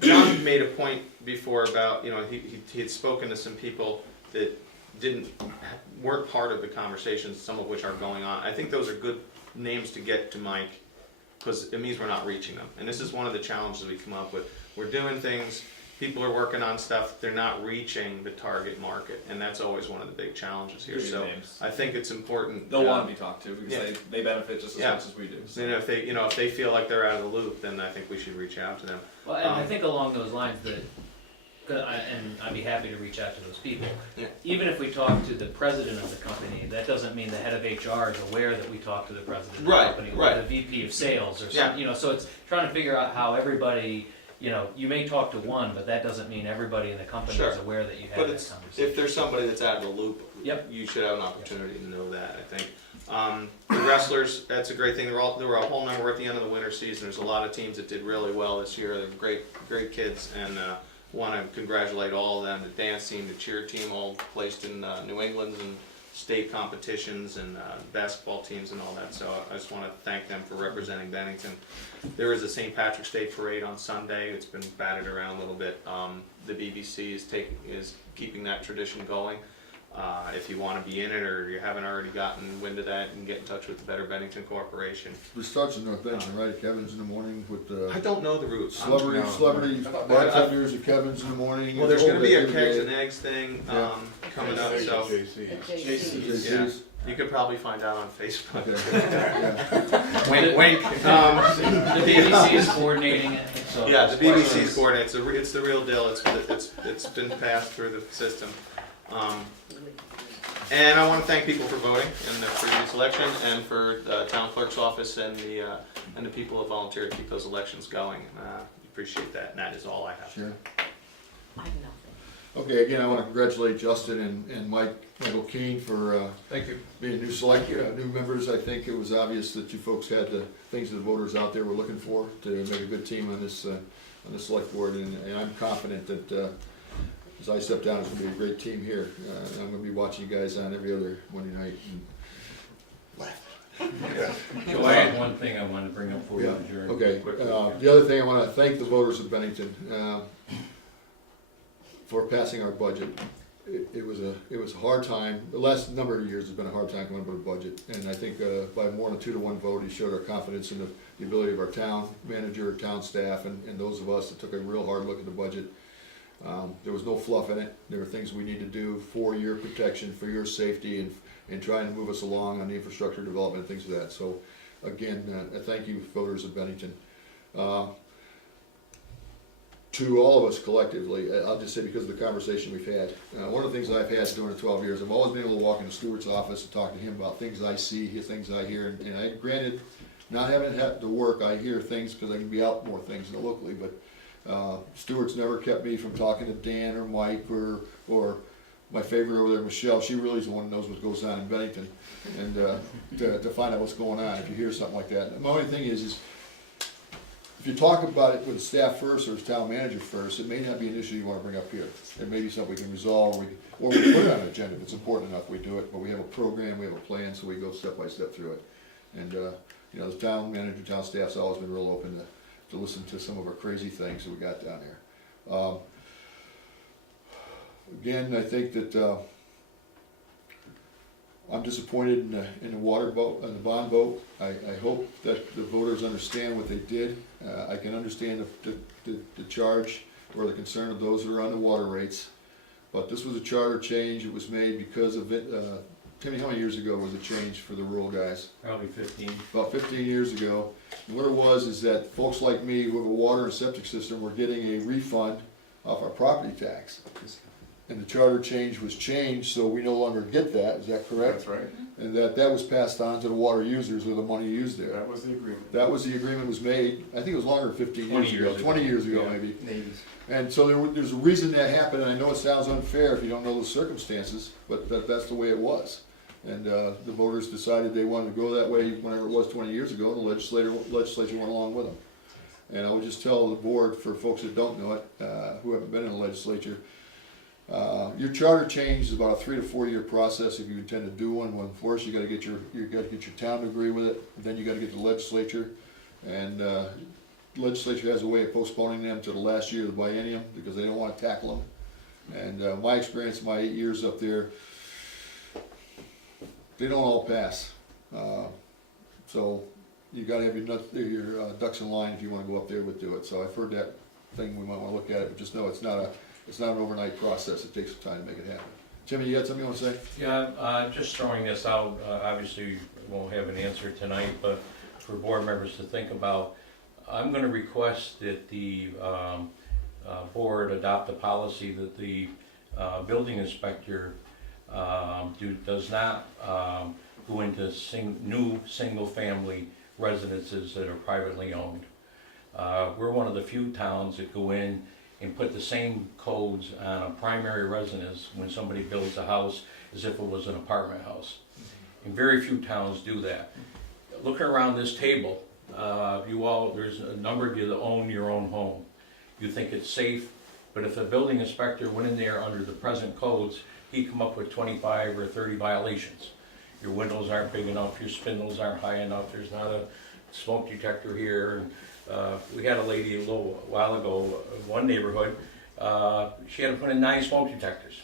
John made a point before about, he had spoken to some people that weren't part of the conversations, some of which are going on. I think those are good names to get to Mike, because it means we're not reaching them. And this is one of the challenges we come up with. We're doing things, people are working on stuff, they're not reaching the target market, and that's always one of the big challenges here. Give your So names. I think it's important. They'll want to be talked to because Yeah. they benefit just as Yeah. much as we do. So. If they feel like they're out of the loop, then I think we should reach out to them. Well, and I think along those lines and I'd be happy to reach out to those people. Yeah. Even if we talk to the president of the company, that doesn't mean the head of HR is aware that we talked to the president of the Right, company, or right. the VP of sales, or Yeah. something. So it's trying to figure out how everybody. You may talk to one, but that doesn't mean everybody in the company Sure. is aware that you had But that it's, conversation. if there's somebody that's out of the loop, Yep. you should have an opportunity to know that, I think. The wrestlers, that's a great thing. There were a whole number at the end of the winter season. There's a lot of teams that did really well this year. They're great kids, and want to congratulate all of them. The dance team, the cheer team, all placed in New England's and state competitions, and basketball teams and all that. So I just want to thank them for representing Bennington. There is a St. Patrick's Day parade on Sunday. It's been batted around a little bit. The BBC is keeping that tradition going. If you want to be in it, or you haven't already gotten wind of that, you can get in touch with the Better Bennington Corporation. It starts in North Bennington, right? Kevin's in the morning with I don't know the routes. celebrity bartenders at Kevin's in the morning. Well, there's going to be a Whole kegs day. and eggs thing Yeah. coming up, so JC. at JC's. yeah, you could probably find out on Facebook. Okay. Yeah. Wink, wink. The BBC is coordinating it. So Yeah, the BBC's coordinates. It's the real deal. It's been passed through the system. And I want to thank people for voting in the previous election, and for the town clerk's office and the people who volunteered to keep those elections going. Appreciate that, and that is all I have. Sure. I have nothing. Okay, again, I want to congratulate Justin and Michael Keane for Thank you. being new members. I think it was obvious that you folks had the things that the voters out there were looking for to make a good team on this select board, and I'm confident that as I step down, it's going to be a great team here. I'm going to be watching you guys on every other Monday night. So I had one thing I wanted to bring up for you, Yeah, adjourn. okay. The other thing, I want to thank the voters of Bennington for passing our budget. it was a hard time. The last number of years has been a hard time coming up with a budget, and I think by more than a 2-to-1 vote, he showed our confidence in the ability of our town manager, town staff, and those of us that took a real hard look at the budget. There was no fluff in it. There were things we need to do for your protection, for your safety, and trying to move us along on the infrastructure development, things of that. So, again, thank you, voters of Bennington. To all of us collectively, I'll just say because of the conversation we've had, one of the things I've had during the 12 years, I've always been able to walk into Stewart's office and talk to him about things I see, things I hear, and I, granted, not having had to work, I hear things because I can be out more things locally, but Stewart's never kept me from talking to Dan or Mike or my favorite over there, Michelle. She really is the one that knows what goes on in Bennington, and to find out what's going on if you hear something like that. And my only thing is if you talk about it with the staff first or the town manager first, it may not be an issue you want to bring up here. It may be something we can resolve, or we put it on an agenda if it's important enough, we do it, but we have a program, we have a plan, so we go step by step through it. And, the town manager, town staff's always been real open to listen to some of our crazy things that we got down there. Again, I think that I'm disappointed in the water vote, in the bond vote. I hope that the voters understand what they did. I can understand the charge or the concern of those that are on the water rates, but this was a charter change. It was made because of it. Timmy, how many years ago was it changed for the rural guys? Probably 15. About 15 years ago. And what it was is that folks like me who have a water and septic system were getting a refund off our property tax. And the charter change was changed, so we no longer get that, is that correct? That's right. And that was passed on to the water users with the money used there. That was the agreement. That was the agreement was made, I think it was longer than 15 years ago, 20 years ago Yeah. maybe. And so there's a reason that happened, and I know it sounds unfair if you don't know the circumstances, but that's the way it was. And the voters decided they wanted to go that way whenever it was 20 years ago, and the legislature went along with them. And I would just tell the board, for folks that don't know it, who haven't been in the legislature, your charter change is about a 3 to 4 year process if you intend to do one. Well, first you got to get your town to agree with it. Then you got to get the legislature, and the legislature has a way of postponing them to the last year of the biennium because they don't want to tackle them. And my experience, my 8 years up there, they don't all pass. So you got to have your ducks in line if you want to go up there and do it. So I've heard that thing. We might want to look at it, but just know it's not an overnight process. It takes some time to make it happen. Timmy, you had something you want to say? Yeah, just throwing this out, obviously we won't have an answer tonight, but for board members to think about, I'm going to request that the board adopt a policy that the building inspector does not go into new single-family residences that are privately owned. We're one of the few towns that go in and put the same codes on a primary residence when somebody builds a house as if it was an apartment house. And very few towns do that. Looking around this table, there's a number of you that own your own home. You think it's safe, but if a building inspector went in there under the present codes, he'd come up with 25 or 30 violations. Your windows aren't big enough, your spindles aren't high enough, there's not a smoke detector here. We had a lady a little while ago, one neighborhood, she had to put in 9 smoke detectors.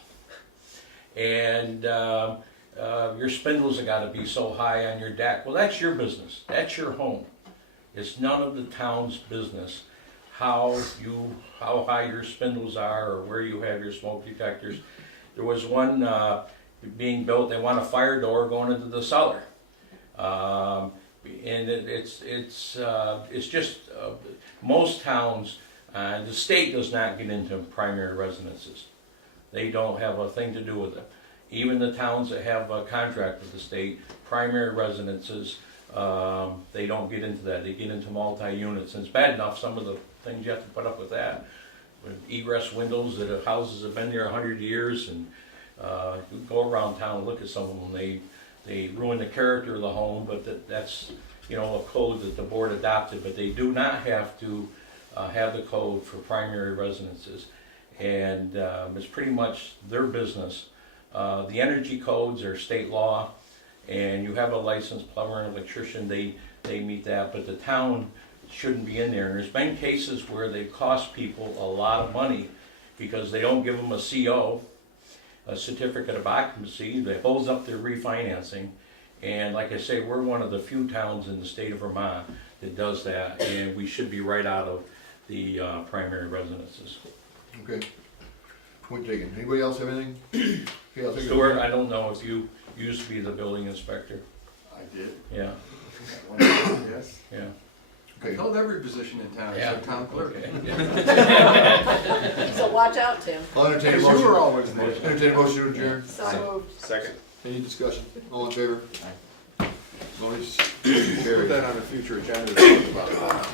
And your spindles have got to be so high on your deck. Well, that's your business. That's your home. It's none of the town's business how high your spindles are or where you have your smoke detectors. There was one being built, they want a fire door going into the cellar. And it's just most towns, the state does not get into primary residences. They don't have a thing to do with it. Even the towns that have a contract with the state, primary residences, they don't get into that. They get into multi-units. And it's bad enough, some of the things you have to put up with that. With egress windows that houses have been there 100 years, and you go around town and look at some of them. They ruin the character of the home, but that's a code that the board adopted. But they do not have to have the code for primary residences, and it's pretty much their business. The energy codes are state law, and you have a licensed plumber and electrician, they meet that, but the town shouldn't be in there. And there's been cases where they cost people a lot of money because they don't give them a CO. a certificate of occupancy that holds up their refinancing. And like I say, we're one of the few towns in the state of Vermont that does that, and we should be right out of the primary residences. Okay. Point taken. Anybody else have anything? Okay, I'll take it. Stuart, I don't know if you used to be the building inspector. I did. Yeah, Yes. yeah. I Okay. held every position in town, except town clerk. Okay. So watch out, Tim. I'll entertain a Because you were motion. always there. Entertain a motion to adjourn. So moved. Second. Any discussion? All in favor? Noise Put carried. that on a future agenda to talk about.